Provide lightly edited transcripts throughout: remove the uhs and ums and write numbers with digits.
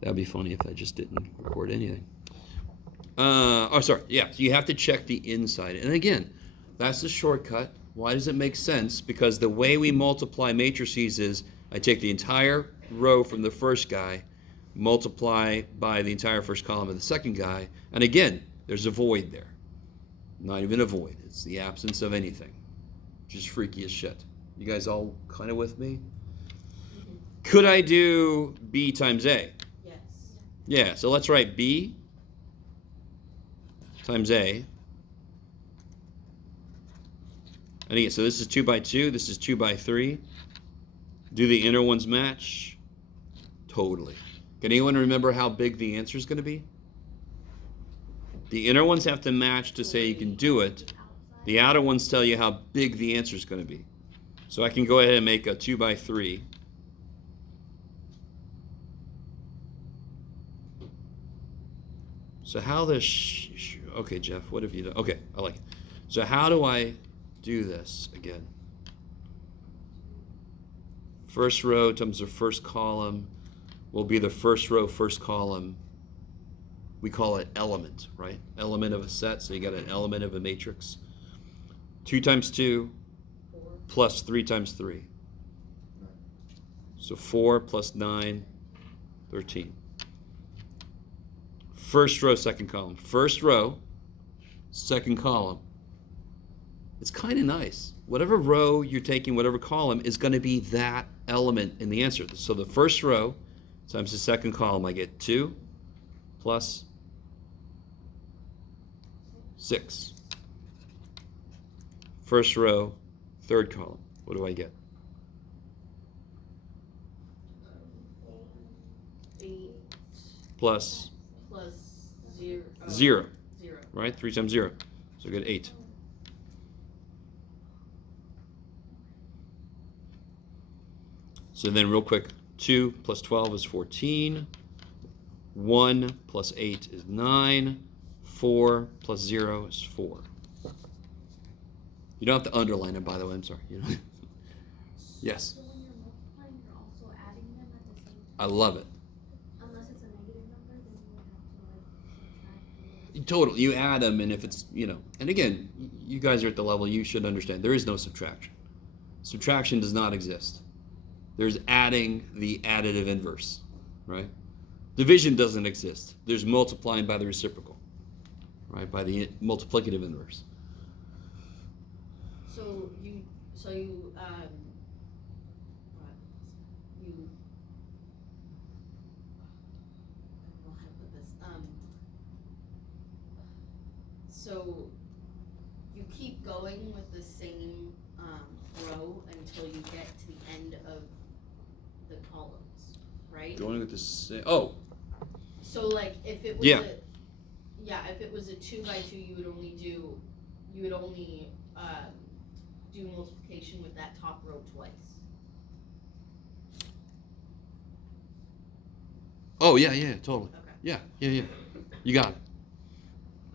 That'd be funny if I just didn't record anything. Sorry. Yeah, so you have to check the inside. And again, that's the shortcut. Why does it make sense? Because the way we multiply matrices is I take the entire row from the first guy, multiply by the entire first column of the second guy, and again, there's a void there. Not even a void. It's the absence of anything. Just freaky as shit. You guys all kind of with me? Mm-hmm. Could I do B times A? Yes. Yeah, so let's write B times A. And again, so this is 2 by 2, this is 2 by 3. Do the inner ones match? Totally. Can anyone remember how big the answer is going to be? The inner ones have to match to say you can do it. The outer ones tell you how big the answer is going to be. So I can go ahead and make a 2 by 3. So how this... Okay, Jeff, what have you done? Okay, I like it. So how do I do this again? First row times the first column will be the first row, first column. We call it element, right? Element of a set, so you got an element of a matrix. 2 times 2 plus 3 times 3. So 4 plus 9, 13. First row, second column. First row, second column. It's kind of nice. Whatever row you're taking, whatever column, is going to be that element in the answer. So the first row times the second column, I get 2 plus 6. First row, third column. What do I get? 8 Plus 0. 0. 0. Right? 3 times 0. So I get 8. So then real quick, 2 plus 12 is 14. 1 plus 8 is 9. 4 plus 0 is 4. You don't have to underline it, by the way. I'm sorry. You know? Yes. So when you're multiplying, you're also adding them at the same time? I love it. Unless it's a negative number, then you would have to subtract. Totally. You add them, and if it's, and again, you guys are at the level you should understand. There is no subtraction. Subtraction does not exist. There's adding the additive inverse, right? Division doesn't exist. There's multiplying by the reciprocal, right? By the multiplicative inverse. So you I don't know how to put this. So you keep going with the same row until you get to the end of the columns, right? Going with the same. Oh. So like if it was if it was a 2 by 2, you would only do multiplication with that top row twice. Oh yeah, totally. Okay. Yeah. You got it.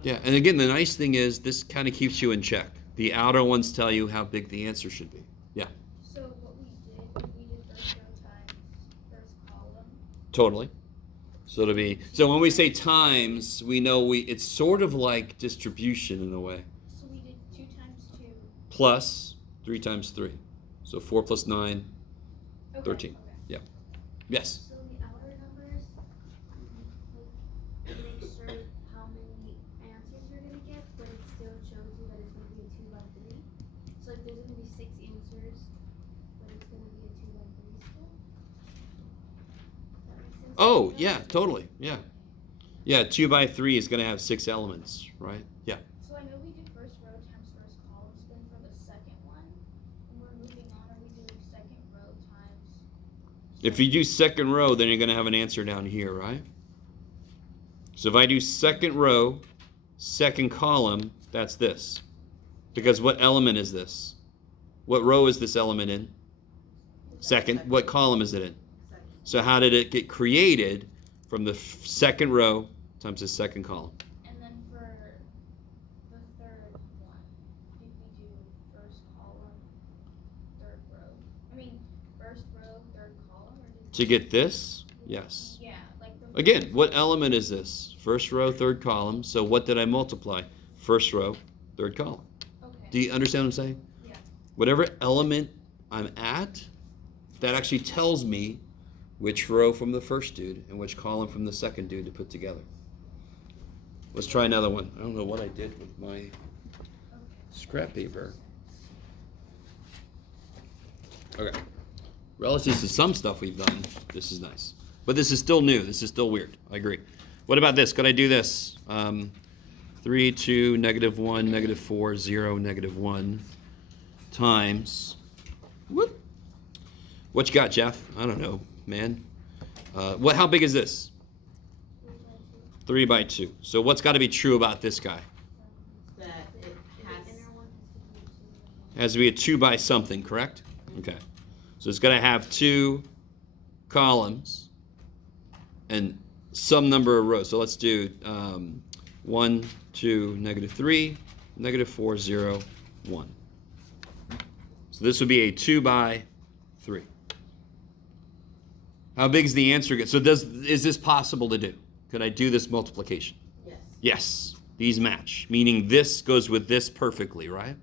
Yeah, and again, the nice thing is this kind of keeps you in check. The outer ones tell you how big the answer should be. Yeah. So what we did first row times first column. Totally. So when we say times, we know it's sort of like distribution in a way. So we did 2 times 2. Plus 3 times 3. So 4 plus 9, Okay, 13. Okay. Yeah. Yes. So the outer numbers, make sure how many answers you're going to get, but it still shows you that it's going to be a 2 by 3. So if there's going to be 6 answers, but it's going to be a 2 by 3 still. Does that make sense? Oh, yeah, totally. Yeah. Yeah, 2 by 3 is going to have 6 elements, right? Yeah. So I know we did first row times first column, so then for the second one, when we're moving on, are we doing second row times? If you do second row, then you're going to have an answer down here, right? So if I do second row, second column, that's this. Because what element is this? What row is this element in? Second. What column is it in? Second. So how did it get created? From the second row times the second column. And then for the third one, did we do first column, third row? I mean, first row, third column, or did To get this, yes. Yeah, like the Again, what element is this? First row, third column. So what did I multiply? First row, third column. Okay. Do you understand what I'm saying? Yeah. Whatever element I'm at, that actually tells me which row from the first dude and which column from the second dude to put together. Let's try another one. I don't know what I did with my scrap paper. Okay. Relative to some stuff we've done, this is nice. But this is still new. This is still weird. I agree. What about this? Could I do this? 3, 2, negative 1, negative 4, 0, negative 1 times. Whoop. What you got, Jeff? I don't know, man. How big is this? 3 by 2. So what's got to be true about this guy? That it has. It has to be a 2 by something, correct? Okay. So it's going to have 2 columns and some number of rows. So let's do 1, 2, negative 3, negative 4, 0, 1. So this would be a 2 by 3. How big is the answer? So is this possible to do? Could I do this multiplication? Yes. Yes. These match, meaning this goes with this perfectly, right?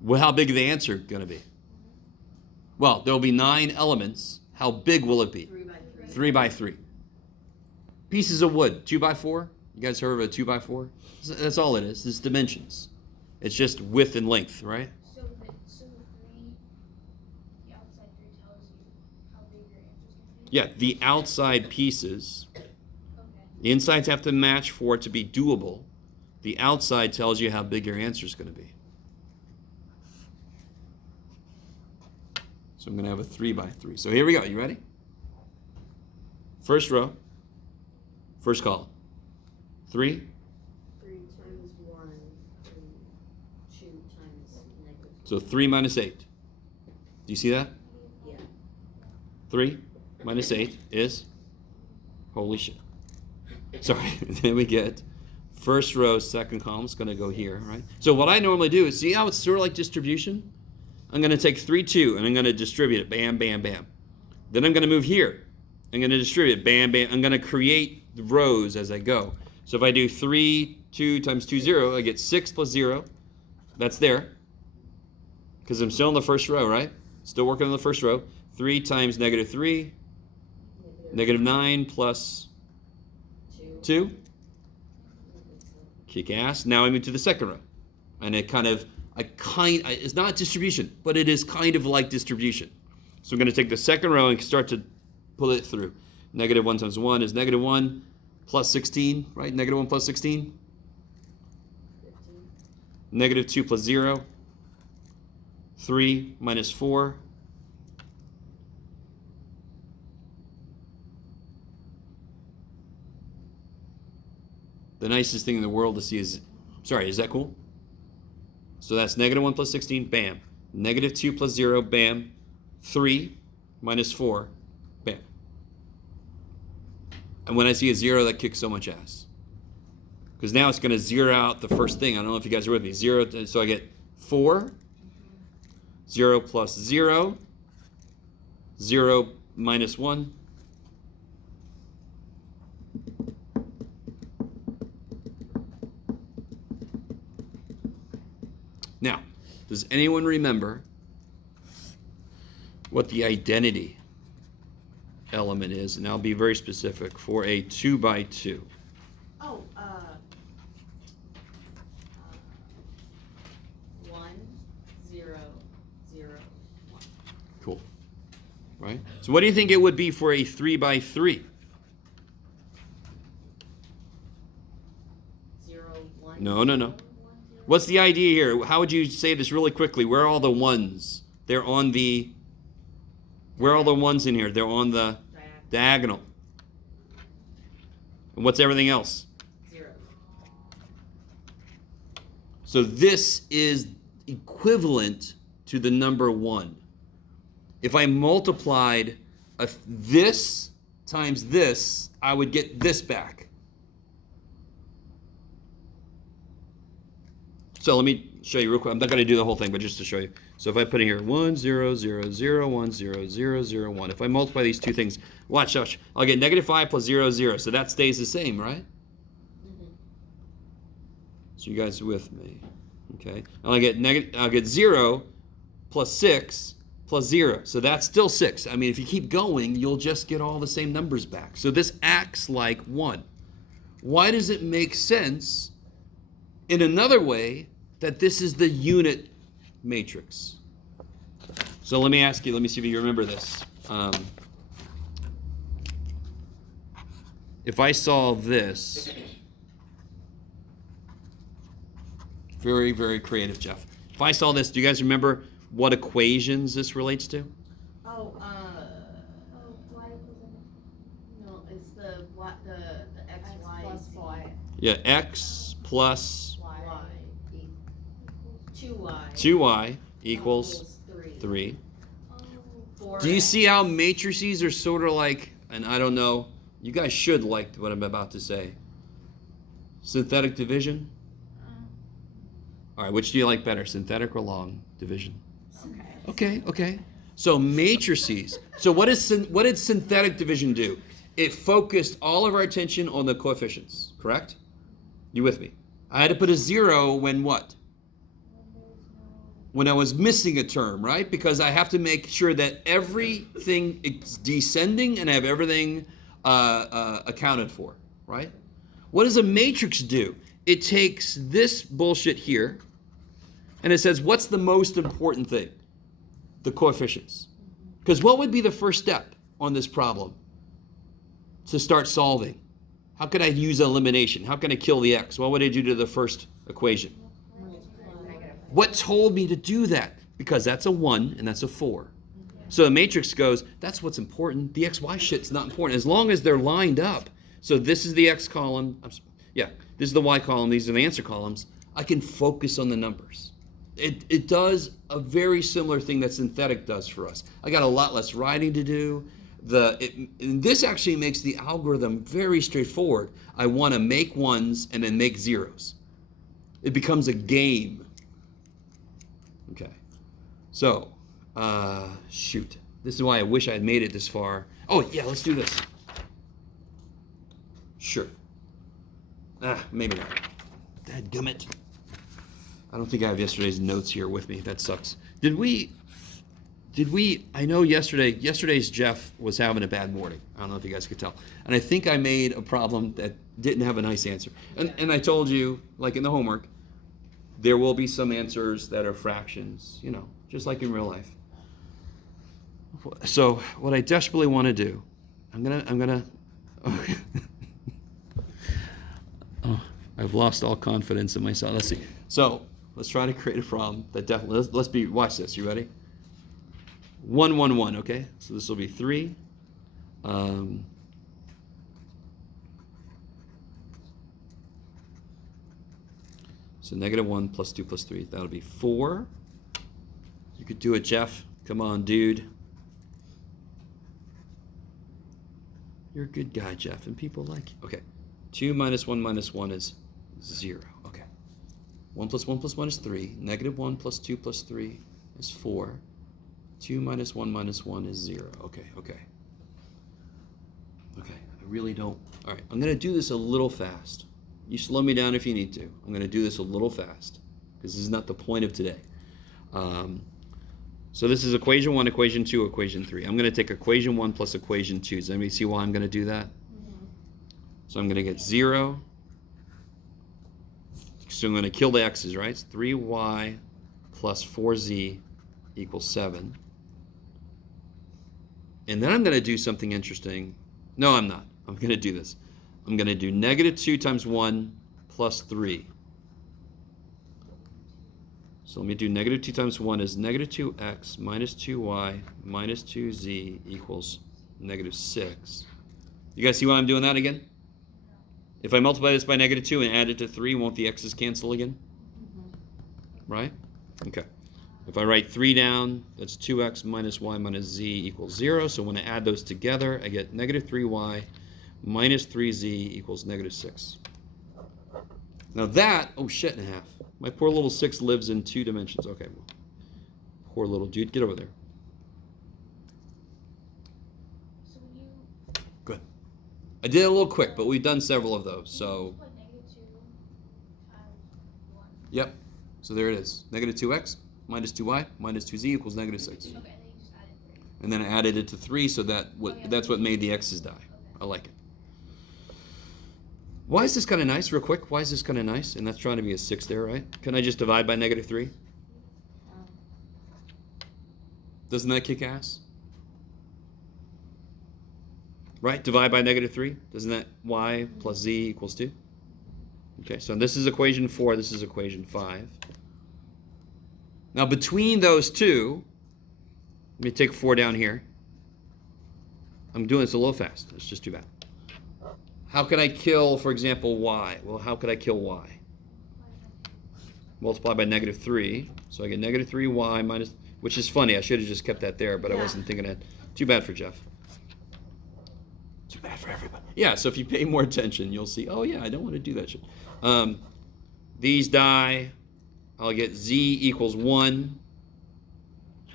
Well, how big is the answer going to be? Well, there will be 9 elements. How big will it be? 3 by 3. 3 by 3. Pieces of wood, 2 by 4. You guys heard of a 2 by 4? That's all it is. It's dimensions. It's just width and length, right? So the 3, the outside 3 tells you how big your answer's gonna be? Yeah, the outside pieces. Okay. The insides have to match for it to be doable. The outside tells you how big your answer is going to be. So I'm going to have a 3 by 3. So here we go. You ready? First row. First column. 3. 3 times 1, 2 times negative. So 3 minus 8. Do you see that? Yeah. 3 minus 8 is? Holy shit. Sorry. Then we get first row, second column. It's going to go here, right? So what I normally do is, see how it's sort of like distribution? I'm going to take 3, 2, and I'm going to distribute it. Bam, bam, bam. Then I'm going to move here. I'm going to distribute it. Bam, bam. I'm going to create the rows as I go. So if I do 3, 2 times 2, 0, I get 6 plus 0. That's there. Because I'm still in the first row, right? Still working on the first row. 3 times negative 3. Negative 9 plus 2. Kick ass. Now I move to the second row. And it kind of, it's not distribution, but it is kind of like distribution. So I'm going to take the second row and start to pull it through. Negative 1 times 1 is negative 1 plus 16, right? Negative 1 plus 16. 15. Negative 2 plus 0. 3 minus 4. The nicest thing in the world to see is, sorry, is that cool? So that's negative 1 plus 16, bam. Negative 2 plus 0, bam. 3 minus 4, bam. And when I see a 0, that kicks so much ass. Because now it's going to 0 out the first thing. I don't know if you guys are with me. 0, so I get 4. 0 plus 0. 0 minus 1. Now, does anyone remember what the identity element is? And I'll be very specific for a 2 by 2. Oh, 1, 0, 0, 1. Cool. Right? So what do you think it would be for a 3 by 3? 0, 1. No. What's the idea here? How would you say this really quickly? Where are all the ones? They're on the... Where are all the ones in here? They're on the diagonal. And what's everything else? 0. So this is equivalent to the number 1. If I multiplied this times this, I would get this back. So let me show you real quick. I'm not going to do the whole thing, but just to show you. So if I put in here 1, 0, 0, 0, 1, 0, 0, 0, 1. If I multiply these two things, watch, I'll get negative 5 plus 0, 0. So that stays the same, right? So you guys are with me, okay? And I'll get 0 plus 6 plus 0. So that's still 6. I mean, if you keep going, you'll just get all the same numbers back. So this acts like 1. Why does it make sense in another way that this is the unit matrix? So let me ask you, let me see if you remember this. If I solve this, very, very creative, Jeff. If I saw this, do you guys remember what equations this relates to? Oh, Y equals MX. no, it's the x, y, plus z, y. Yeah, x plus y, 2y. 2y equals 3. 3. Oh. Do you see how matrices are sort of like, and I don't know, you guys should like what I'm about to say. Synthetic division? All right, which do you like better, synthetic or long division? Okay. So matrices. So what did synthetic division do? It focused all of our attention on the coefficients, correct? You with me? I had to put a 0 when what? When I was missing a term, right? Because I have to make sure that everything is descending and I have everything accounted for, right? What does a matrix do? It takes this bullshit here and it says, what's the most important thing? The coefficients. Because what would be the first step on this problem to start solving? How could I use elimination? How can I kill the x? What would I do to the first equation? What told me to do that? Because that's a 1 and that's a 4. So the matrix goes, that's what's important. The xy shit's not important as long as they're lined up. So this is the x column. This is the y column. These are the answer columns. I can focus on the numbers. It does a very similar thing that synthetic does for us. I got a lot less writing to do. And this actually makes the algorithm very straightforward. I want to make ones and then make zeros. It becomes a game. Okay. So, shoot. This is why I wish I had made it this far. Oh, yeah, let's do this. Sure. Maybe not. Dadgummit. I don't think I have yesterday's notes here with me. That sucks. Did we, I know yesterday's Jeff was having a bad morning. I don't know if you guys could tell. And I think I made a problem that didn't have a nice answer. And I told you, like in the homework, there will be some answers that are fractions, just like in real life. So what I desperately want to do, I'm gonna, oh, I've lost all confidence in myself. Let's see. So let's try to create a problem that definitely, watch this, you ready? 1, 1, 1, okay? So this will be 3. So negative 1 plus 2 plus 3, that'll be 4. You could do it, Jeff. Come on, dude. You're a good guy, Jeff, and people like you. Okay. 2 minus 1 is 0. Okay. 1 plus 1 plus 1 is 3. Negative 1 plus 2 plus 3 is 4. 2 minus 1 is 0. Okay. I really don't. All right. I'm going to do this a little fast. You slow me down if you need to. I'm going to do this a little fast because this is not the point of today. So this is equation 1, equation 2, equation 3. I'm going to take equation 1 plus equation 2. Does anybody see why I'm going to do that? Mm-hmm. So I'm going to get 0. So I'm going to kill the x's, right? It's 3y plus 4z equals 7. And then I'm going to do something interesting. No, I'm not. I'm going to do this. I'm going to do negative 2 times 1 plus 3. So let me do negative 2 times 1 is negative 2x minus 2y minus 2z equals negative 6. You guys see why I'm doing that again? If I multiply this by negative 2 and add it to 3, won't the x's cancel again? Right? Okay. If I write 3 down, that's 2x minus y minus z equals 0. So when I add those together, I get negative 3y minus 3z equals negative 6. Now that, oh shit and a half. My poor little 6 lives in 2 dimensions. Okay. Poor little dude. Get over there. So when you Good. I did it a little quick, but we've done several of those. So, put -2 times 1. yep. So there it is. Negative 2x minus 2y minus 2z equals negative 6. Okay, and then you just added 3. And then I added it to 3, so that's what made the x's die. I like it. Why is this kind of nice, real quick? Why is this kind of nice? And that's trying to be a 6 there, right? Can I just divide by negative 3? Doesn't that kick ass? Right? Divide by negative 3? Doesn't that y plus z equals 2? Okay, so this is equation 4. This is equation 5. Now, between those two, let me take 4 down here. I'm doing this a little fast. It's just too bad. How can I kill, for example, y? Well, how could I kill y? Multiply by negative 3. So I get negative 3y minus, which is funny. I should have just kept that there, but I wasn't thinking it. Too bad for Jeff. Too bad for everybody. Yeah, so if you pay more attention, you'll see, oh, yeah, I don't want to do that shit. These die. I'll get z equals 1.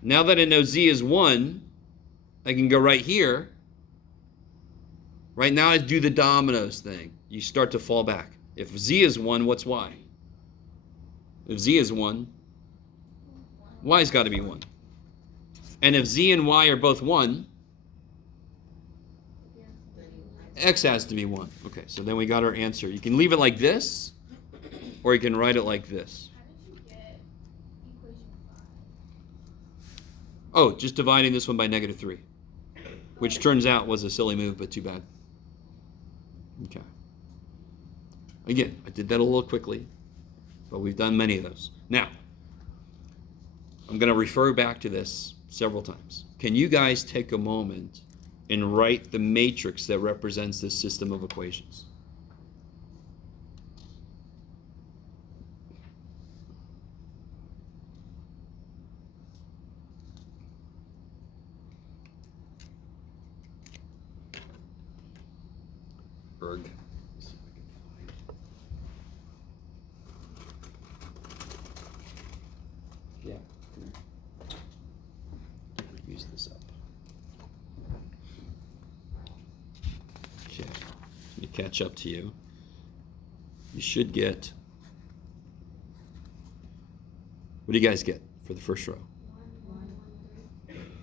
Now that I know z is 1, I can go right here. Right now I do the dominoes thing. You start to fall back. If z is 1, what's y? If z is 1, y's got to be 1. And if z and y are both 1, x has to be 1. Okay, so then we got our answer. You can leave it like this, or you can write it like this. How did you get equation 5? Oh, just dividing this one by negative 3, which turns out was a silly move, but too bad. Okay. Again, I did that a little quickly, but we've done many of those. Now, I'm going to refer back to this several times. Can you guys take a moment and write the matrix that represents this system of equations? Berg. Yeah, come here. Use this up. Okay, let me catch up to you. You should get. What do you guys get for the first row? 1, 1, 1,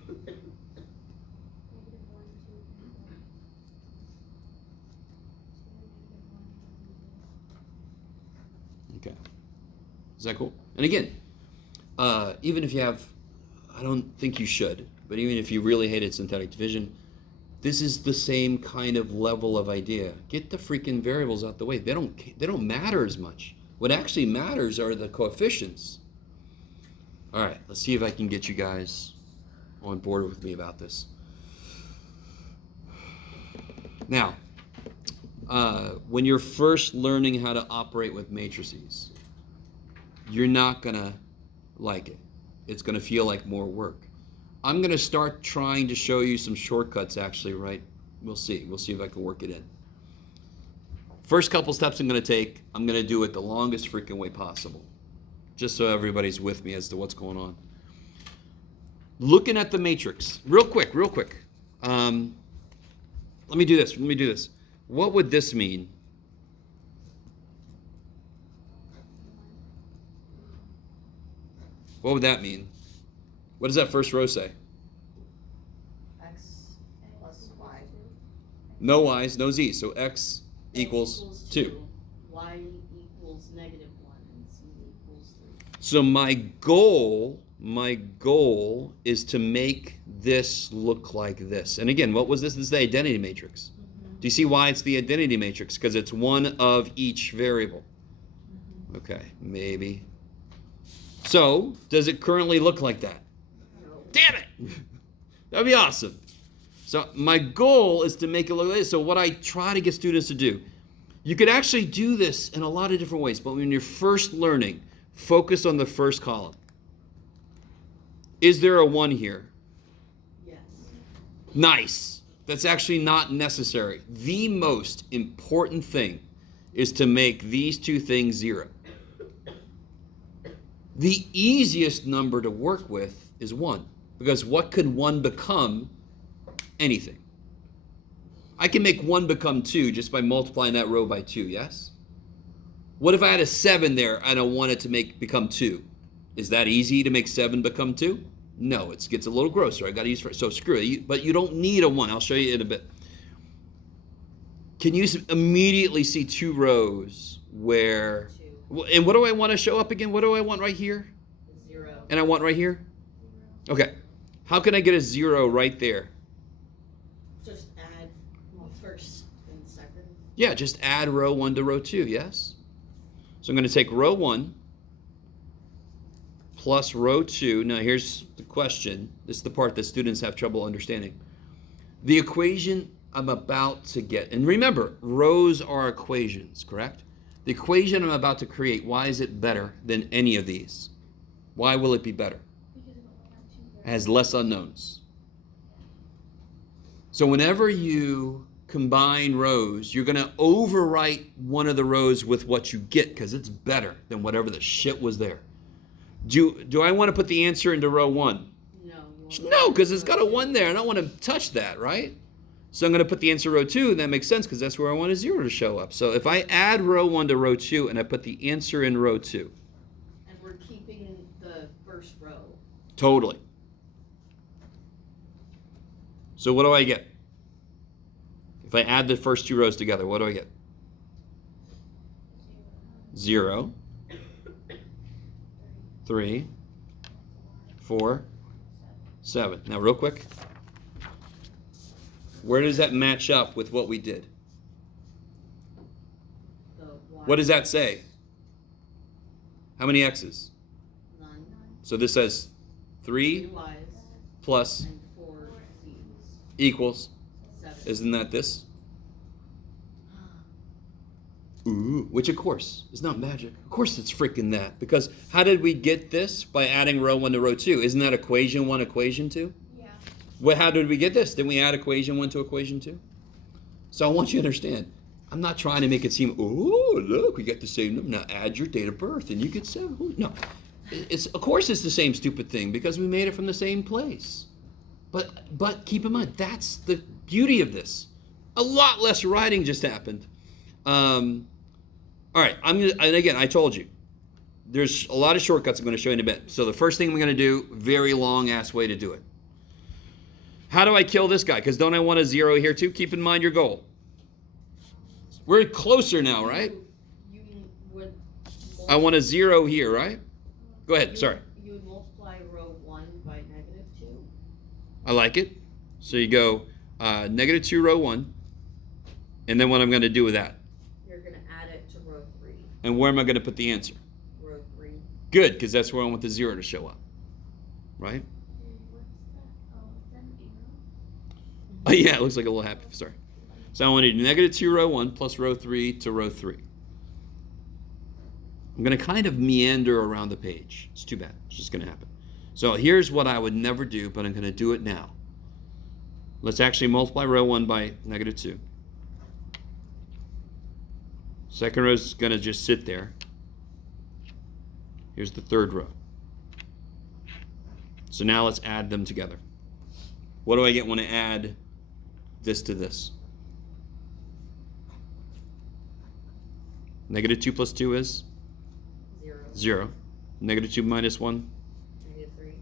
3. -1, 2, Okay. Is that cool? And again, even if you have, I don't think you should, but even if you really hated synthetic division, this is the same kind of level of idea. Get the freaking variables out the way. They don't matter as much. What actually matters are the coefficients. All right, let's see if I can get you guys on board with me about this. Now, when you're first learning how to operate with matrices, you're not going to like it. It's going to feel like more work. I'm going to start trying to show you some shortcuts actually, right? We'll see. We'll see if I can work it in. First couple steps I'm going to take, I'm going to do it the longest freaking way possible, just so everybody's with me as to what's going on. Looking at the matrix, real quick. Let me do this. What would this mean? What would that mean? What does that first row say? X plus y. No y's, no z's. So x equals 2. Y equals negative 1, and z equals 3. So my goal is to make this look like this. And again, what was this? This is the identity matrix. Do you see why it's the identity matrix? Because it's one of each variable. Okay, maybe. So, does it currently look like that? No. Damn it! That'd be awesome. So my goal is to make it look like this. So what I try to get students to do, you could actually do this in a lot of different ways, but when you're first learning, focus on the first column. Is there a 1 here? Yes. Nice. That's actually not necessary. The most important thing is to make these two things 0. The easiest number to work with is 1. Because what could 1 become? Anything. I can make 1 become 2 just by multiplying that row by 2, yes? What if I had a 7 there and I wanted to become 2? Is that easy to make 7 become 2? No, it gets a little grosser. I got to use so screw it. But you don't need a 1. I'll show you in a bit. Can you immediately see 2 rows where... And what do I want to show up again? What do I want right here? 0. And I want right here? Okay. How can I get a 0 right there? Just add first and second. Yeah, just add row 1 to row 2, yes? So I'm going to take row 1 plus row 2. Now here's the question. This is the part that students have trouble understanding. The equation I'm about to get, and remember, rows are equations, correct? The equation I'm about to create, why is it better than any of these? Why will it be better? It has less unknowns. So whenever you combine rows, you're going to overwrite one of the rows with what you get because it's better than whatever the shit was there. Do I want to put the answer into row 1? No, because it's got a 1 there. I don't want to touch that, right? So I'm going to put the answer row 2, and that makes sense because that's where I want a 0 to show up. So if I add row 1 to row 2 and I put the answer in row 2. And we're keeping the first row. Totally. So what do I get? If I add the first 2 rows together, what do I get? 0, 3, 4, 7. Now real quick. Where does that match up with what we did? What does that say? How many x's? None. So this says 3 Y's plus and 4 z's. equals. 7. Isn't that this? Ooh, which of course is not magic. Of course it's freaking that. Because how did we get this? By adding row 1 to row 2. Isn't that equation 1, equation 2? Yeah. Well, how did we get this? Didn't we add equation 1 to equation 2? So I want you to understand, I'm not trying to make it seem, oh, look, we got the same number. Now add your date of birth and you get 7. No, of course it's the same stupid thing because we made it from the same place. But keep in mind, that's the beauty of this. A lot less writing just happened. All right, and again, I told you, there's a lot of shortcuts I'm going to show you in a bit. So the first thing we're going to do, very long-ass way to do it. How do I kill this guy? Because don't I want a 0 here too? Keep in mind your goal. We're closer now, right? You would I want a 0 here, right? Go ahead, sorry. You would multiply row 1 by -2. I like it. So you go -2 row 1. And then what I'm going to do with that? You're going to add it to row 3. And where am I going to put the answer? Row 3. Good, because that's where I want the 0 to show up. Right? What's that? Oh, it's an arrow. Oh, yeah, it looks like a little happy. Sorry. So I want to do -2 row 1 plus row 3 to row 3. I'm going to kind of meander around the page. It's too bad. It's just going to happen. So here's what I would never do, but I'm going to do it now. Let's actually multiply row 1 by -2. Second row is going to just sit there. Here's the third row. So now let's add them together. What do I get when I add this to this? -2 plus 2 is? 0. -2 minus 1? -3.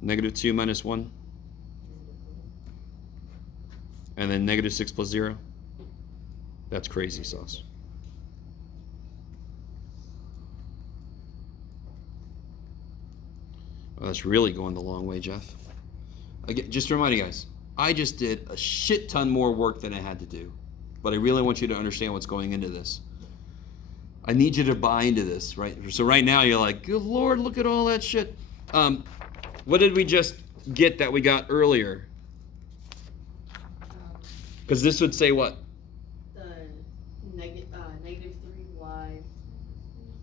-2 minus 1? -3. And then -6 plus 0? That's crazy sauce. Well, that's really going the long way, Jeff. Again, just to remind you guys, I just did a shit ton more work than I had to do. But I really want you to understand what's going into this. I need you to buy into this, right? So right now you're like, good Lord, look at all that shit. What did we just get that we got earlier? Because this would say what? The -3y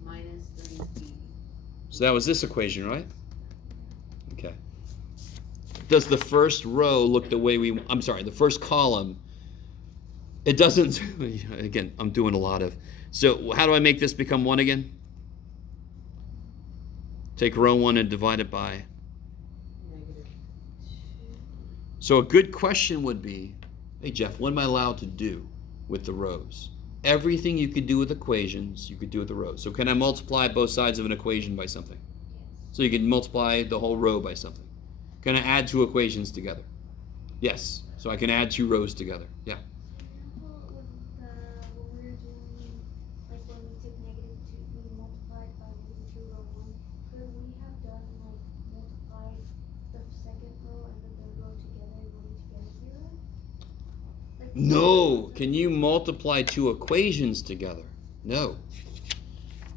minus 3z. So that was this equation, right? Okay. Does the first row look the way the first column, it doesn't, again, I'm doing a lot of, so how do I make this become 1 again? Take row 1 and divide it by So a good question would be, hey Jeff, what am I allowed to do with the rows? Everything you could do with equations, you could do with the rows. So can I multiply both sides of an equation by something? So you can multiply the whole row by something. Can I add two equations together? Yes. So I can add two rows together. Yeah. For example, with what we were doing, like when we took -2, we multiplied by -2 row 1, could we have done like multiplied the second row and the third row together in order to get a 0? Like, No. Can you multiply two equations together? No.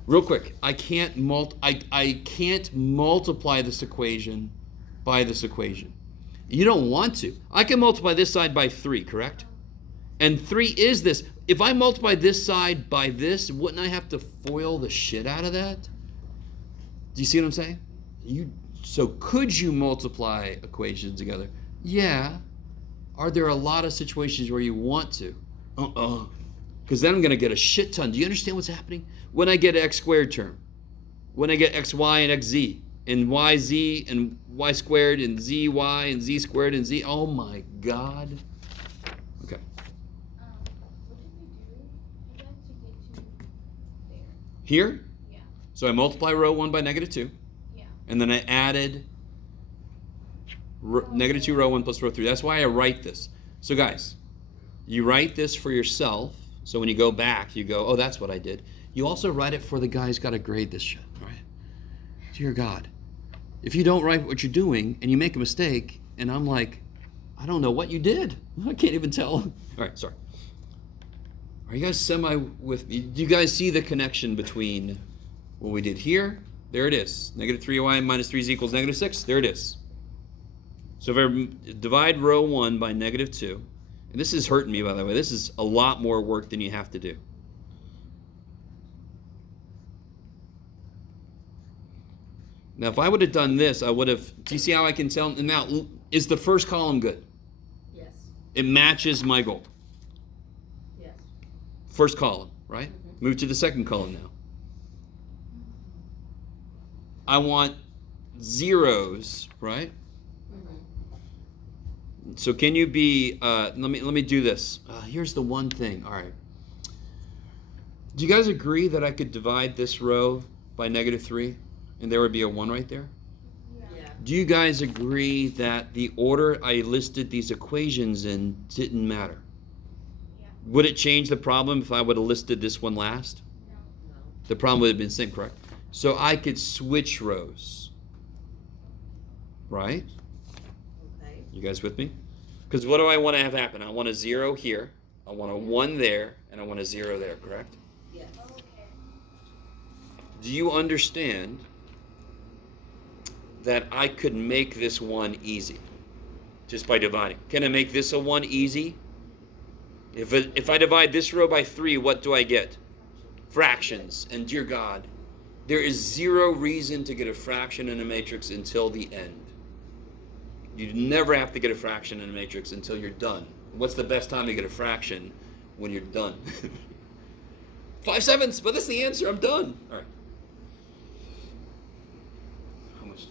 Real quick, I can't multiply this equation by this equation. You don't want to. I can multiply this side by 3, correct? And 3 is this. If I multiply this side by this, wouldn't I have to FOIL the shit out of that? Do you see what I'm saying? So could you multiply equations together? Yeah. Are there a lot of situations where you want to? Because then I'm going to get a shit ton. Do you understand what's happening? When I get an x squared term, when I get xy and xz, and yz and y squared and zy and z squared and z, oh my God. Okay. What did we do again to get to there? Here? Yeah. So I multiply row 1 by -2. Yeah. And then I added -2 row 1 plus row 3. That's why I write this. So guys, you write this for yourself. So when you go back, you go, oh, that's what I did. You also write it for the guy who's got to grade this shit, all right? Dear God. If you don't write what you're doing and you make a mistake, and I'm like, I don't know what you did. I can't even tell. All right, sorry. Are you guys with me? Do you guys see the connection between what we did here? There it is. -3y minus 3 equals -6. There it is. So if I divide row 1 by -2, and this is hurting me, by the way. This is a lot more work than you have to do. Now, if I would have done this, I would have, do you see how I can tell? Now, is the first column good? Yes. It matches my goal. Yes. First column, right? Mm-hmm. Move to the second column now. I want zeros, right? Mm-hmm. So can you be, let me do this. Here's the one thing, all right. Do you guys agree that I could divide this row by -3? And there would be a 1 right there? Yeah. Do you guys agree that the order I listed these equations in didn't matter? Yeah. Would it change the problem if I would have listed this one last? No. No. The problem would have been the same, correct? So I could switch rows. Right? Okay. You guys with me? Because what do I want to have happen? I want a 0 here, I want a 1 there, and I want a 0 there, correct? Yes. Okay. Do you understand that I could make this 1 easy just by dividing? Can I make this a 1 easy? If I divide this row by 3, what do I get? Fractions. And dear God, there is 0 reason to get a fraction in a matrix until the end. You never have to get a fraction in a matrix until you're done. What's the best time to get a fraction? When you're done. 5/7, but that's the answer. I'm done. All right. How much?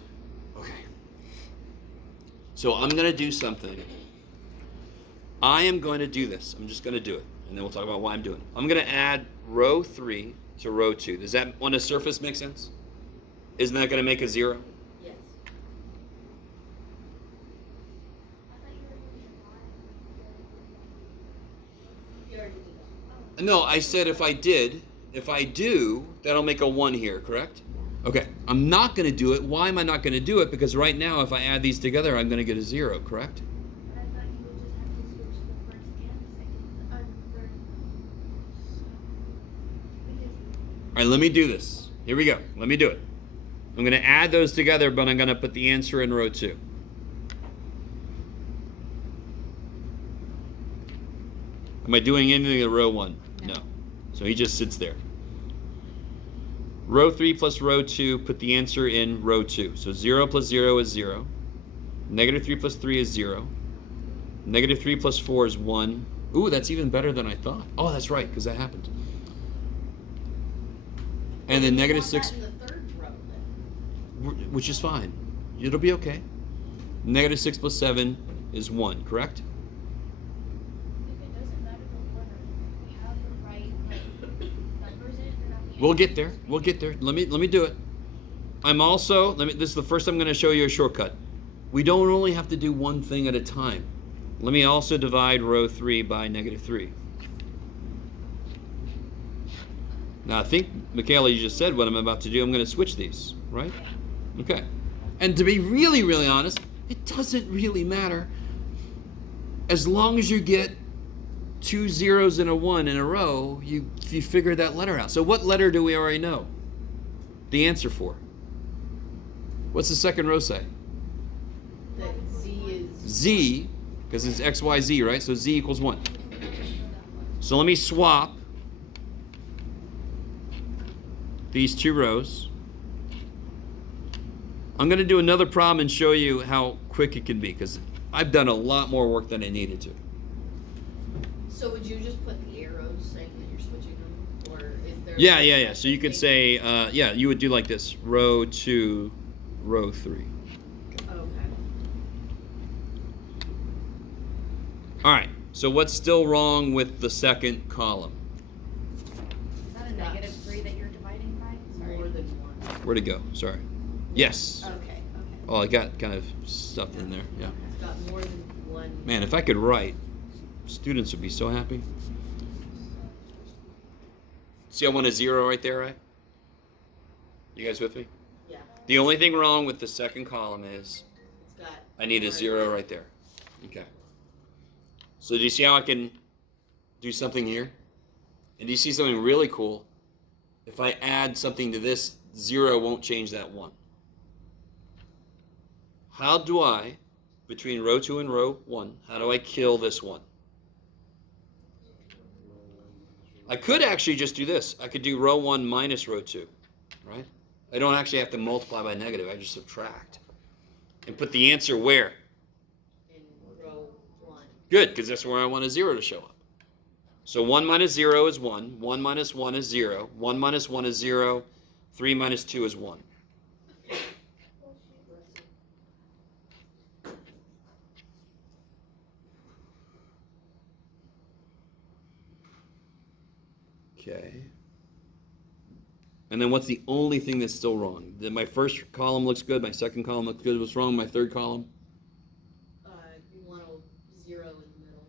Okay. So I'm going to do something. I am going to do this. I'm just going to do it. And then we'll talk about why I'm doing it. I'm going to add row 3 to row 2. Does that on a surface make sense? Isn't that going to make a 0? Yes. I thought you were doing You already did that. No, I said if I do, that'll make a 1 here, correct? Okay, I'm not going to do it. Why am I not going to do it? Because right now, if I add these together, I'm going to get a 0, correct? But I thought you would just have to switch the first and the second, the third. Because All right, let me do this. Here we go. Let me do it. I'm going to add those together, but I'm going to put the answer in row 2. Am I doing anything in row 1? No. So he just sits there. Row 3 plus row 2, put the answer in row 2. So 0 plus 0 is 0. -3 plus 3 is 0. -3 plus 4 is 1. Ooh, that's even better than I thought. Oh, that's right, because that happened. And then You want -6, that in the third row then. which is fine. It'll be okay. -6 plus 7 is 1, correct? If it doesn't matter the order, if we have the right numbers in it, then at the We'll end, get there. We'll get there. Let me do it. I'm also, this is the first I'm going to show you a shortcut. We don't only have to do one thing at a time. Let me also divide row 3 by -3. Now I think, Michaela, you just said what I'm about to do. I'm going to switch these, right? Okay. And to be really, really honest, it doesn't really matter. As long as you get 2 zeros and a 1 in a row, you figure that letter out. So what letter do we already know the answer for? What's the second row say? That Z is. Z, because it's X, Y, Z, right? So Z equals 1. So let me swap these 2 rows. I'm going to do another problem and show you how quick it can be, because I've done a lot more work than I needed to. So would you just put the arrows saying that you're switching them, or is there? Yeah. So you could say, you would do like this: row 2, row 3. Okay. All right. So what's still wrong with the second column? Is that a -3 that you're dividing by? Sorry. More than one. Where'd it go? Sorry. Yes. Okay. Oh, I got kind of stuff in there. Yeah. It's got more than one. Man, if I could write, students would be so happy. See, I want a 0 right there, right? You guys with me? Yeah. The only thing wrong with the second column is It's got. I need a 0 right there. Okay. So do you see how I can do something here? And do you see something really cool? If I add something to this, 0 won't change that 1. How do I, between row 2 and row 1, how do I kill this 1? I could actually just do this. I could do row 1 minus row 2, right? I don't actually have to multiply by negative. I just subtract. And put the answer where? In row 1. Good, because that's where I want a 0 to show up. So 1 minus 0 is 1. 1 minus 1 is 0. 1 minus 1 is 0. 3 minus 2 is 1. Okay. And then what's the only thing that's still wrong? Then my first column looks good. My second column looks good. What's wrong with my third column? You want a 0 in the middle.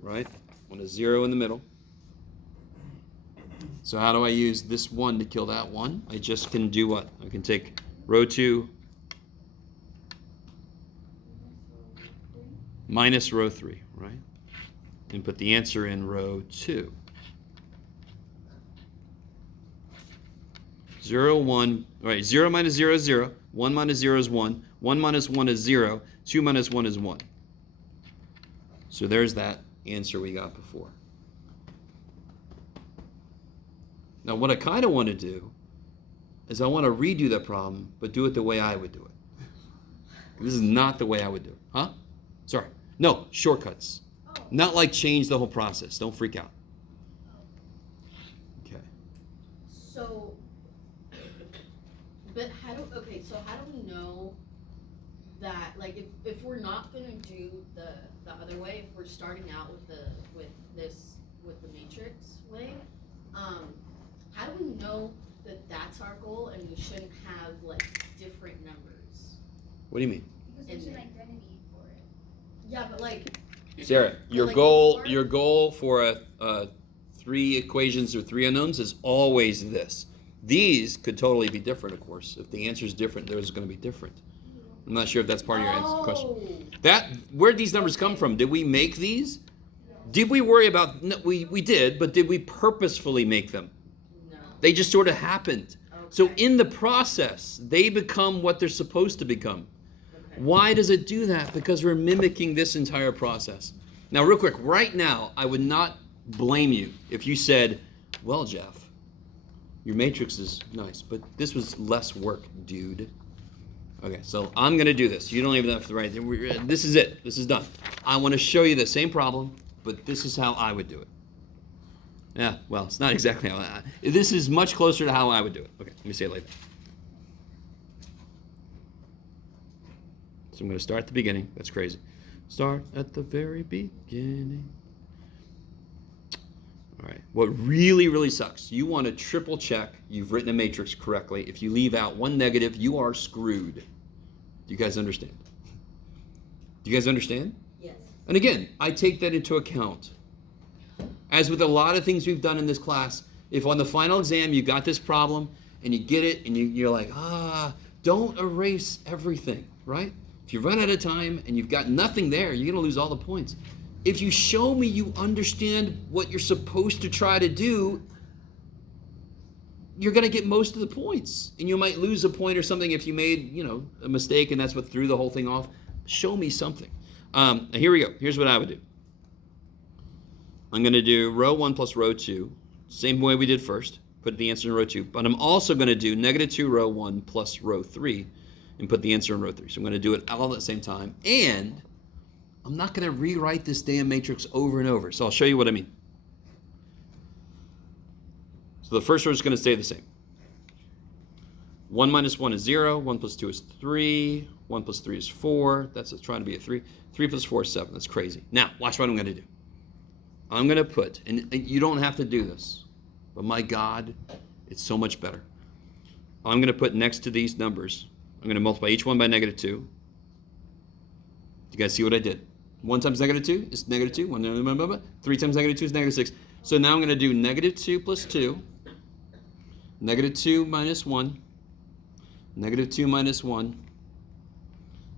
Right? I want a 0 in the middle. So how do I use this 1 to kill that 1? I just can do what? I can take row 2 minus row 3, right? And put the answer in row 2. 0, 1, right, 0 minus 0 is 0. 1 minus 0 is 1. 1 minus 1 is 0. 2 minus 1 is 1. So there's that answer we got before. Now what I kind of want to do is I want to redo that problem, but do it the way I would do it. This is not the way I would do it. Huh? Sorry. No, shortcuts. Not like change the whole process. Don't freak out. Okay. So, but so how do we know that, like, if we're not gonna do the other way, if we're starting out with the matrix way, how do we know that that's our goal and we shouldn't have, like, different numbers? What do you mean? Because there's an identity for it. Yeah, but, like, Sarah, your like goal before? your goal for a 3 equations or 3 unknowns is always this. These could totally be different, of course. If the answer is different, theirs is going to be different. I'm not sure if that's part of your question. Where'd these numbers come from? Did we make these? Did we worry about? No, we did, but did we purposefully make them? No. They just sort of happened. So Okay. in the process, they become what they're supposed to become. Okay. Why does it do that? Because we're mimicking this entire process. Now, real quick, right now, I would not blame you if you said, well, Jeff, your matrix is nice, but this was less work, dude. Okay, so I'm going to do this. You don't even have to write it. This is it. This is done. I want to show you the same problem, but this is how I would do it. Yeah, well, it's not exactly how this is much closer to how I would do it. Okay, let me say it like that. So I'm going to start at the beginning. That's crazy. Start at the very beginning. All right. What really, really sucks, you want to triple check you've written a matrix correctly. If you leave out one negative, you are screwed. Do you guys understand? Do you guys understand? Yes. And again, I take that into account. As with a lot of things we've done in this class, if on the final exam you got this problem and you get it and you're like, don't erase everything, right? If you run out of time and you've got nothing there, you're going to lose all the points. If you show me you understand what you're supposed to try to do, you're going to get most of the points. And you might lose a point or something if you made, a mistake and that's what threw the whole thing off. Show me something. Here we go. Here's what I would do. I'm going to do row 1 plus row 2. Same way we did first. Put the answer in row 2. But I'm also going to do -2 row 1 plus row 3 and put the answer in row 3. So I'm going to do it all at the same time. And I'm not going to rewrite this damn matrix over and over. So I'll show you what I mean. So the first row is going to stay the same. 1 minus 1 is 0. 1 plus 2 is 3. 1 plus 3 is 4. That's trying to be a 3. 3 plus 4 is 7. That's crazy. Now, watch what I'm going to do. I'm going to put, and you don't have to do this, but my God, it's so much better. I'm going to put next to these numbers, I'm going to multiply each one by -2. You guys see what I did? 1 times -2 is -2. 3 times -2 is -6. So now I'm going to do -2 plus 2, -2 minus 1, -2 minus 1,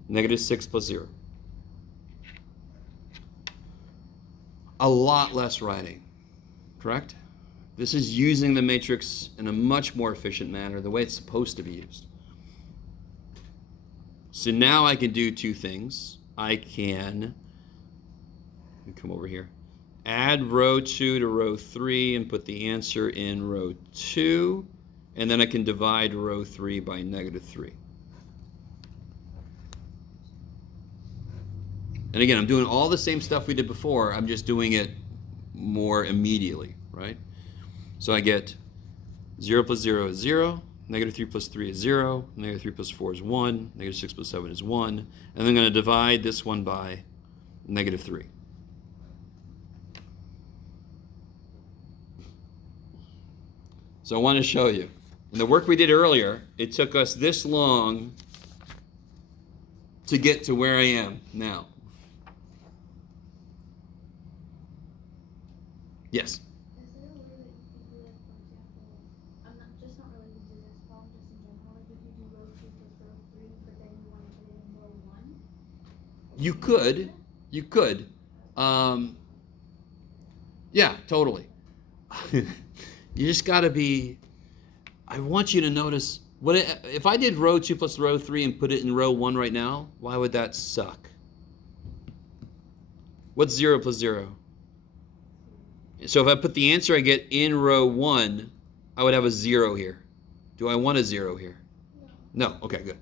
-6 plus 0. A lot less writing, correct? This is using the matrix in a much more efficient manner, the way it's supposed to be used. So now I can do two things. I can, let me come over here, add row 2 to row 3 and put the answer in row 2, and then I can divide row 3 by -3. And again, I'm doing all the same stuff we did before. I'm just doing it more immediately, right? So I get 0 plus 0 is 0. -3 plus 3 is 0. -3 plus 4 is 1. -6 plus 7 is 1. And then I'm going to divide this one by -3. So I want to show you. In the work we did earlier, it took us this long to get to where I am now. Yes. Is there a way that you can do, like, for example, I'm not related to this problem, just in general, like if you do row 2 plus row 3, but then you want to put it in row 1? You could. You could. Yeah, totally. You just got to be, I want you to notice, if I did row 2 plus row 3 and put it in row 1 right now, why would that suck? What's 0 plus 0? So if I put the answer I get in row 1, I would have a 0 here. Do I want a 0 here? No. Okay, good.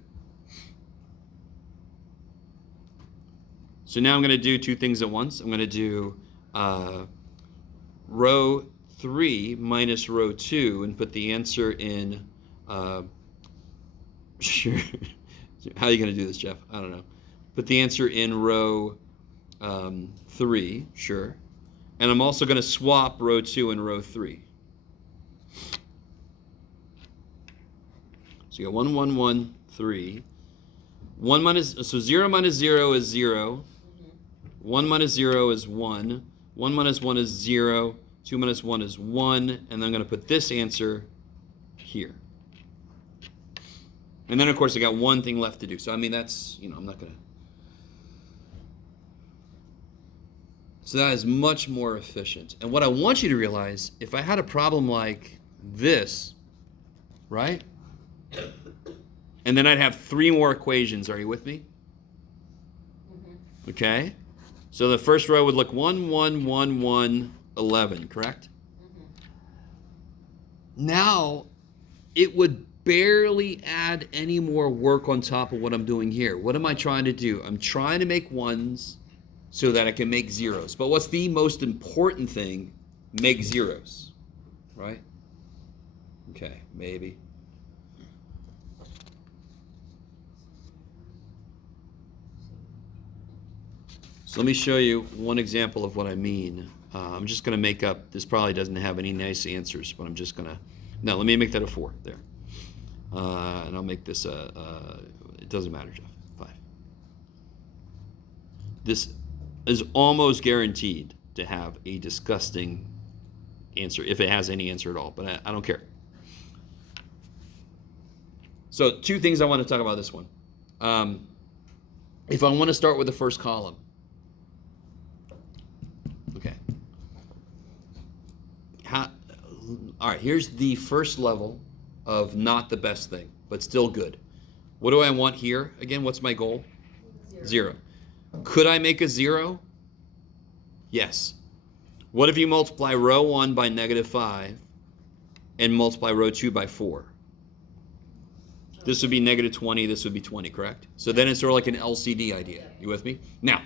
So now I'm going to do two things at once. I'm going to do row 3 minus row 2 and put the answer in, sure. How are you going to do this, Jeff? I don't know. Put the answer in row 3, sure. And I'm also going to swap row 2 and row 3. So you got 1, 1, 1, 3. So 0 minus 0 is 0. 1 minus 0 is 1. 1 minus 1 is 0. 2 minus 1 is 1. And then I'm going to put this answer here. And then, of course, I got one thing left to do. So, I mean, that's, I'm not going to. So that is much more efficient. And what I want you to realize, if I had a problem like this, right? And then I'd have 3 more equations. Are you with me? Okay. So the first row would look 1, 1, 1, 1, 11, correct? Now, it would barely add any more work on top of what I'm doing here. What am I trying to do? I'm trying to make 1s so that I can make 0s. But what's the most important thing? Make 0s, right? Okay, maybe. So let me show you one example of what I mean. I'm just going to make up, this probably doesn't have any nice answers, but I'm just going to, no, let me make that a 4 there. And I'll make this it doesn't matter, Jeff, 5. This is almost guaranteed to have a disgusting answer, if it has any answer at all, but I don't care. So 2 things I want to talk about this one. If I want to start with the first column, okay. All right, here's the first level of not the best thing, but still good. What do I want here? Again, what's my goal? 0. Could I make a 0? Yes. What if you multiply row 1 by -5 and multiply row 2 by 4? This would be -20, this would be 20, correct? So then it's sort of like an LCD idea. You with me? Now,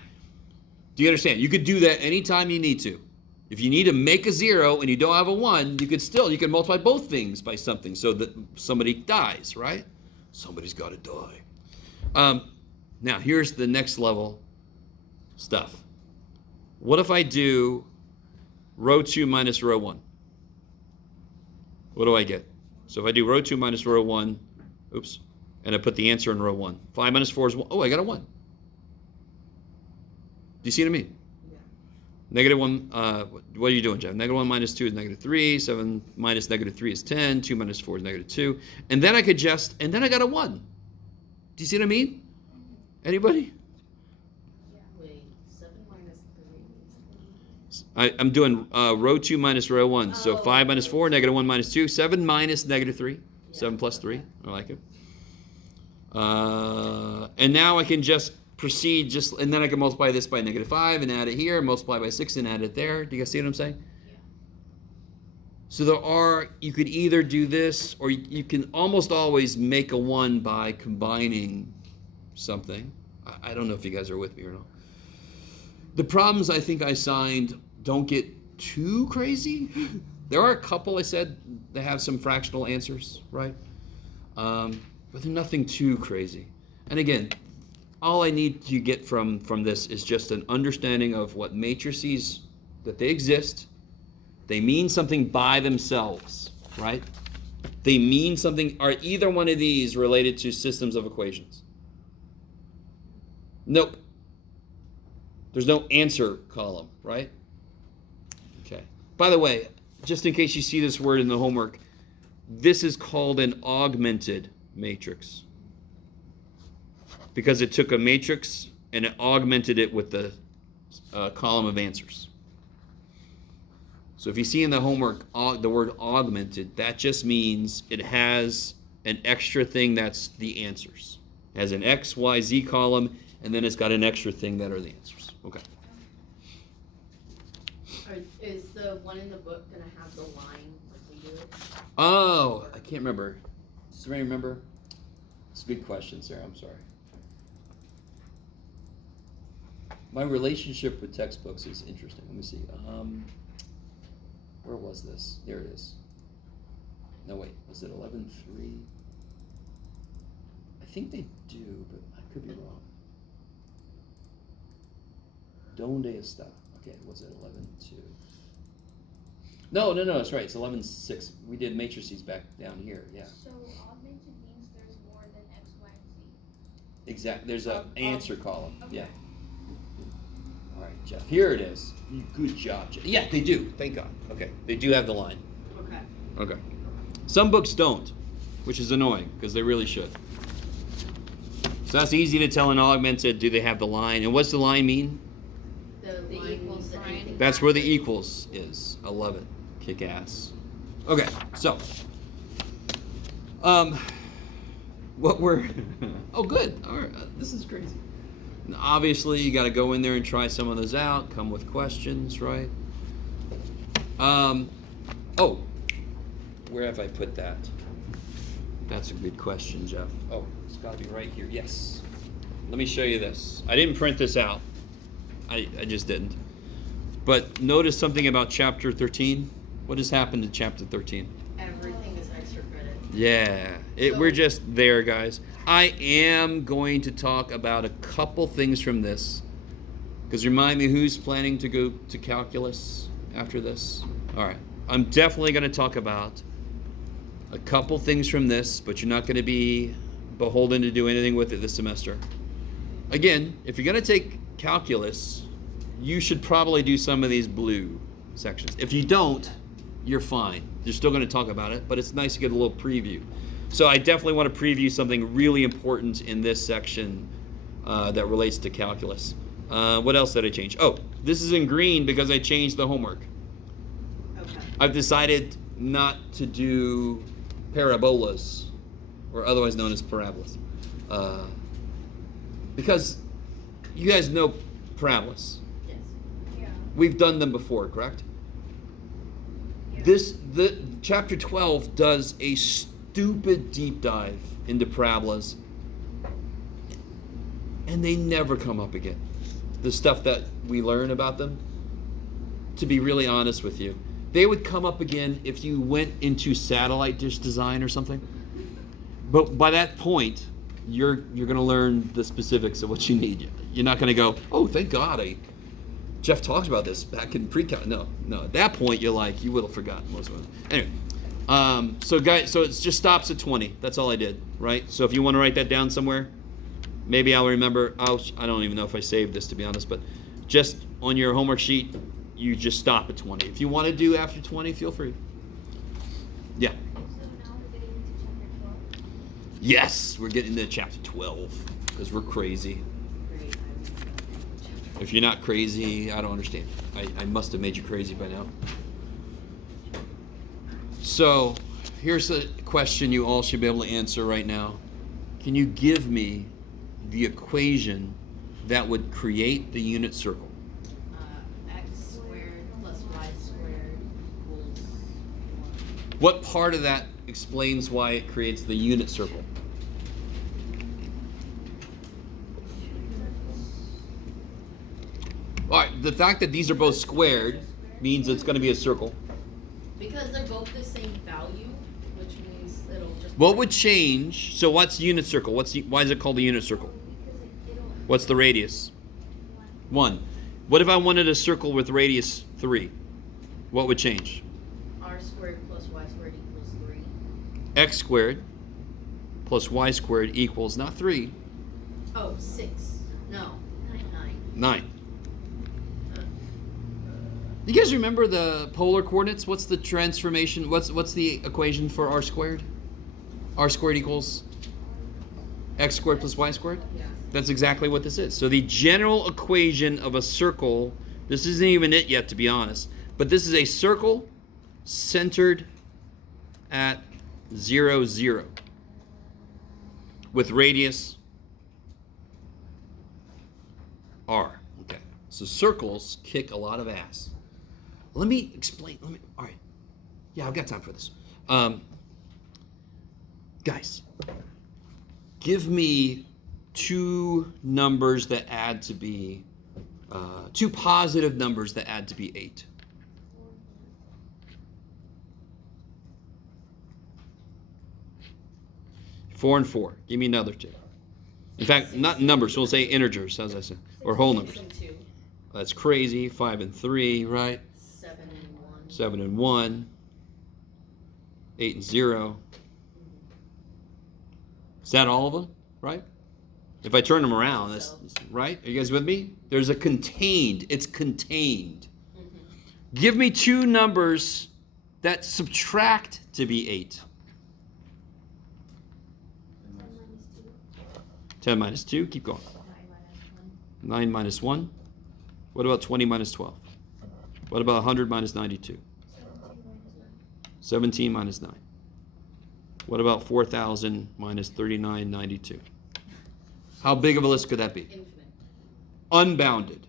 do you understand? You could do that anytime you need to. If you need to make a 0 and you don't have a 1, you can multiply both things by something so that somebody dies, right? Somebody's got to die. Now, here's the next level stuff. What if I do row 2 minus row 1? What do I get? So if I do row 2 minus row 1, oops, and I put the answer in row 1. 5 minus 4 is 1. Oh, I got a 1. Do you see what I mean? -1, what are you doing, Jeff? -1 minus 2 is -3. 7 minus -3 is 10. 2 minus 4 is -2. And then I could and then I got a 1. Do you see what I mean? Anybody? Wait, 7 minus 3 is I'm doing row 2 minus row 1. So Oh. 5 minus 4, -1 minus 2. 7 minus -3. 7 plus 3. I like it. And now I can just proceed, and then I can multiply this by -5 and add it here, multiply by 6 and add it there. Do you guys see what I'm saying? Yeah. So you could either do this, or you can almost always make a 1 by combining something. I don't know if you guys are with me or not. The problems I think I signed don't get too crazy. There are a couple I said that have some fractional answers, right? But they're nothing too crazy. And again, all I need to get from this is just an understanding of what matrices, that they exist. They mean something by themselves, right? They mean something. Are either one of these related to systems of equations? Nope. There's no answer column, right? Okay. By the way, just in case you see this word in the homework, this is called an augmented matrix, because it took a matrix and it augmented it with the column of answers. So if you see in the homework the word augmented, that just means it has an extra thing that's the answers. It has an X, Y, Z column, and then it's got an extra thing that are the answers. Okay. Is the one in the book going to have the line like we do it? Oh, I can't remember. Does somebody remember? It's a good question, Sarah. I'm sorry. My relationship with textbooks is interesting. Let me see. Where was this? There it is. No, wait. Was it 11.3? I think they do, but I could be wrong. Donde está? Okay, was it 11.2? No, that's right. It's 11.6. We did matrices back down here. Yeah. So augmented means there's more than X, Y, and Z. Exactly. There's an answer column. Okay. Yeah. All right, Jeff. Here it is. Good job, Jeff. Yeah, they do. Thank God. Okay, they do have the line. Okay. Okay. Some books don't, which is annoying because they really should. So that's easy to tell in augmented. Do they have the line? And what's the line mean? The line equals means that sign. anything That's where the after- equals is. I love it. Kick ass. Okay, so what we're oh good. All right, this is crazy. Now, obviously, you got to go in there and try some of those out. Come with questions, right? Oh, where have I put that? That's a good question, Jeff. Oh, it's got to be right here. Yes. Let me show you this. I didn't print this out. I just didn't. But notice something about chapter 13. What has happened to chapter 13? Everything is extra credit. Yeah, we're just there, guys. I am going to talk about a couple things from this Because remind me, who's planning to go to calculus after this? All right. I'm definitely going to talk about a couple things from this, but you're not going to be beholden to do anything with it this semester. Again, if you're going to take calculus, you should probably do some of these blue sections. If you don't, you're fine. You're still going to talk about it, but it's nice to get a little preview. So I definitely want to preview something really important in this section that relates to calculus. What else did I change? Oh, this is in green because I changed the homework. Okay. I've decided not to do parabolas, or otherwise known as parabolas, because you guys know parabolas. Yes. Yeah. We've done them before, correct? Yeah. The chapter 12 does a stupid deep dive into parabolas, and they never come up again. The stuff that we learn about them, to be really honest with you, they would come up again if you went into satellite dish design or something. But by that point, you're going to learn the specifics of what you need. You're not going to go, oh, thank God, Jeff talked about this back in pre-con. No. At that point, you're like, you would have forgotten most of it. Anyway, so guys, so it just stops at 20. That's all I did, right? So if you want to write that down somewhere, maybe I'll remember. I don't even know if I saved this, to be honest, but just on your homework sheet, you just stop at 20. If you want to do after 20, feel free. Yeah. So now we're getting into chapter 12. Yes, we're getting into chapter 12 because we're crazy. Great. If you're not crazy, I don't understand. I must have made you crazy by now. So here's a question you all should be able to answer right now. Can you give me the equation that would create the unit circle? X squared plus y squared equals 1. What part of that explains why it creates the unit circle? All right, the fact that these are both squared means it's going to be a circle. Because they're both the same value, which means it'll just. What would change? So what's the unit circle? Why is it called the unit circle? Because it'll What's the radius? 1. What if I wanted a circle with radius 3? What would change? R squared plus y squared equals 3. X squared plus y squared equals not 3, Oh, 6. No. 9. 9. You guys remember the polar coordinates? What's the transformation? What's the equation for r squared? R squared equals x squared plus y squared? Yeah. That's exactly what this is. So the general equation of a circle, this isn't even it yet, to be honest, but this is a circle centered at 0, 0 with radius r. Okay. So circles kick a lot of ass. Let me explain. All right. Yeah, I've got time for this. Guys, give me two numbers that add to be, two positive numbers that add to be 8. 4 and 4. Give me another two. In fact, not numbers. We'll say integers, as I said, or whole 6 numbers. and 2. That's crazy. 5 and 3, right? 7 and 1. 7 and 1. 8 and 0. Is that all of them, right? If I turn them around, that's right. Are you guys with me? There's a contained. It's contained. Give me two numbers that subtract to be 8. 10 minus 2. Keep going. 9 minus 1. What about 20 minus 12? What about 100 minus 92? 17 minus 9. What about 4,000 minus 3992? How big of a list could that be? Infinite. Unbounded.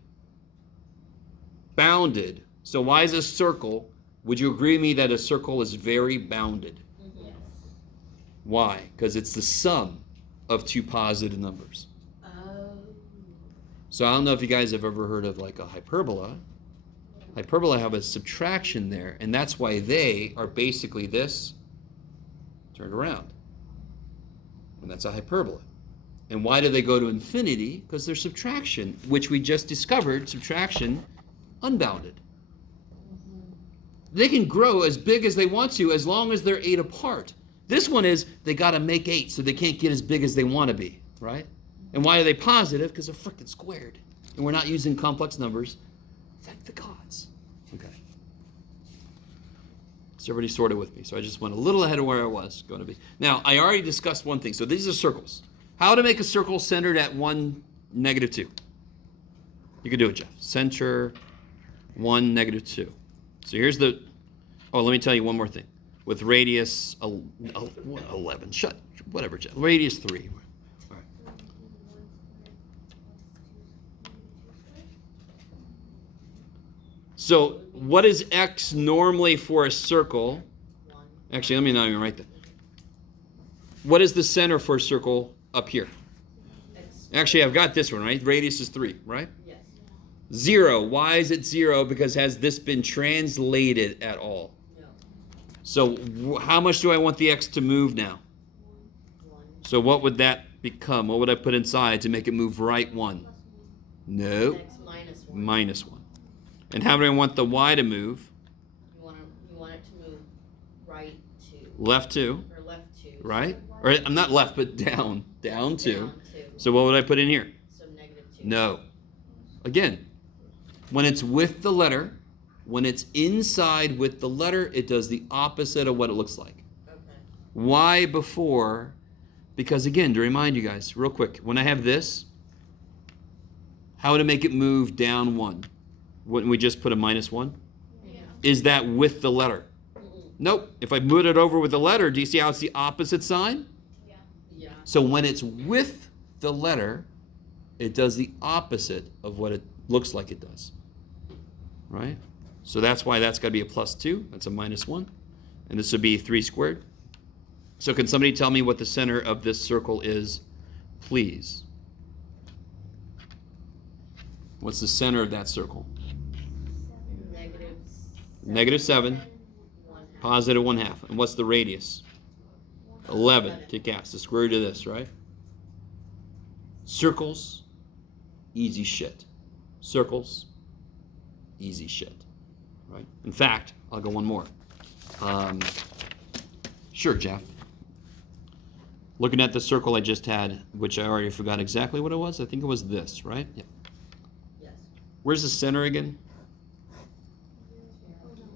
Bounded. So why is a circle? Would you agree with me that a circle is very bounded? Yes. Why? Because it's the sum of two positive numbers. Oh. So I don't know if you guys have ever heard of like a hyperbola. Hyperbola have a subtraction there, and that's why they are basically this turned around. And that's a hyperbola. And why do they go to infinity? Because they're subtraction, which we just discovered, subtraction, unbounded. They can grow as big as they want to as long as they're 8 apart. This one is they got to make 8 so they can't get as big as they want to be, right? And why are they positive? Because they're freaking squared. And we're not using complex numbers. Thank the gods. Okay. So everybody sorted with me. So I just went a little ahead of where I was going to be. Now, I already discussed one thing. So these are circles. How to make a circle centered at 1, -2. You can do it, Jeff. Center 1, -2. So here's the, oh, let me tell you one more thing. With radius 11, whatever, Jeff. Radius 3. All right. So what is x normally for a circle? Actually, let me not even write that. What is the center for a circle up here? Actually, I've got this one, right? Radius is 3, right? Yes. 0. Why is it 0? Because has this been translated at all? No. So how much do I want the x to move now? 1. So what would that become? What would I put inside to make it move right 1? No. X -1. -1. And how do I want the y to move? You want it to move right 2. Left 2, Or left 2. right? Or I'm not left, but down. Down 2. Down 2. So what would I put in here? So -2. No. Again, when it's with the letter, when it's inside with the letter, it does the opposite of what it looks like. Okay. Why before? Because again, to remind you guys, real quick, when I have this, how to make it move down 1? Wouldn't we just put a -1? Yeah. Is that with the letter? Nope. If I move it over with the letter, do you see how it's the opposite sign? Yeah. So when it's with the letter, it does the opposite of what it looks like it does. Right? So that's why that's got to be a +2. That's a -1. And this would be 3 squared. So can somebody tell me what the center of this circle is, please? What's the center of that circle? -7, +1/2. And what's the radius? 11. Kick ass. The square root of this, right? Circles, easy shit. Circles, easy shit. Right? In fact, I'll go one more. Sure, Jeff. Looking at the circle I just had, which I already forgot exactly what it was. I think it was this, right? Yeah. Yes. Where's the center again?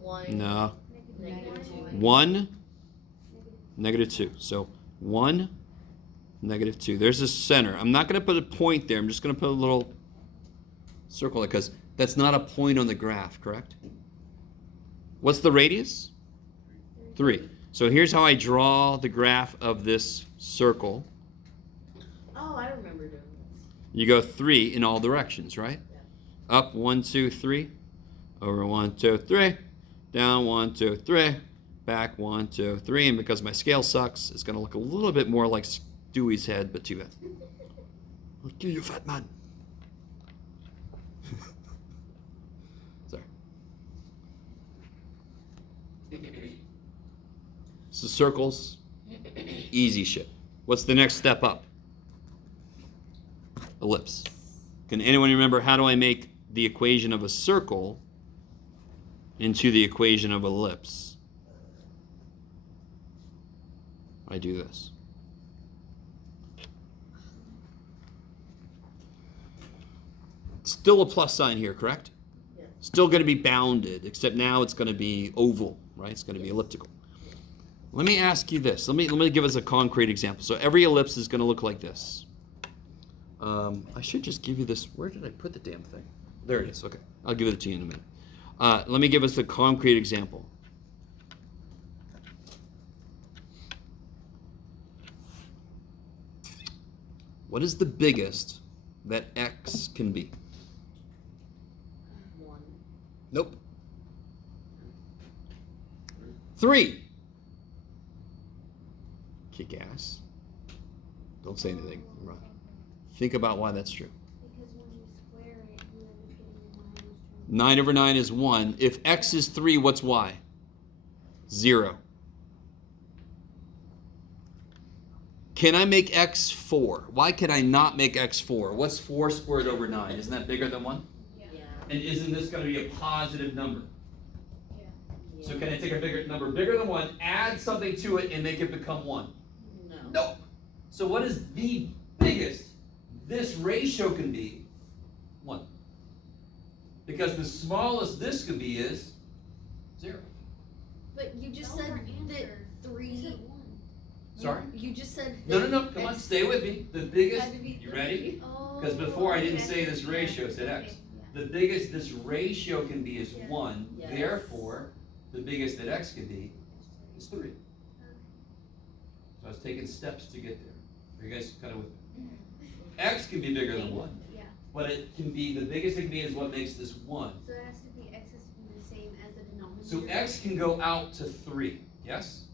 1. No. -2. 1, -2. So 1, -2. There's the center. I'm not going to put a point there. I'm just going to put a little circle there because that's not a point on the graph, correct? What's the radius? 3. So here's how I draw the graph of this circle. Oh, I remember doing this. You go 3 in all directions, right? Yeah. Up 1, 2, 3. Over 1, 2, 3. Down 1, 2, 3. Back 1, 2, 3. And because my scale sucks, it's going to look a little bit more like Stewie's head, but too bad. I'll kill you, fat man. Sorry. So circles, easy shit. What's the next step up? Ellipse. Can anyone remember how do I make the equation of a circle into the equation of ellipse? I do this. Still a plus sign here, correct? Yeah. Still going to be bounded, except now it's going to be oval, right? It's going to be elliptical. Let me ask you this. Let me give us a concrete example. So every ellipse is going to look like this. I should just give you this. Where did I put the damn thing? There it is. Okay. I'll give it to you in a minute. Let me give us a concrete example. What is the biggest that x can be? 1. Nope. 3. Kick ass. Don't say anything. Run. Think about why that's true. Because when you square it, you end up getting a 9 over 9 is 1. If x is 3, what's y? 0. Can I make x 4? Why can I not make x 4? What's 4 squared over 9? Isn't that bigger than 1? Yeah. And isn't this going to be a positive number? Yeah. So can I take a bigger number bigger than 1, add something to it, and make it become 1? No. Nope. So what is the biggest this ratio can be? 1. Because the smallest this could be is 0. But you just That was said our that answer. You 3. said 1. Sorry? You just said No, that come on, X stay with me. The biggest, had to be you ready? 3. Oh. Because before I didn't okay. say this ratio, I said Okay, x. yeah. The biggest this ratio can be is Yeah. 1. Yes. Therefore, the biggest that x can be is 3. Okay. So I was taking steps to get there. Are you guys kind of with me? X can be bigger than 1. Yeah. But it can be, the biggest it can be is what makes this 1. So it has to be x has to be the same as the denominator. So x can go out to 3. Yes?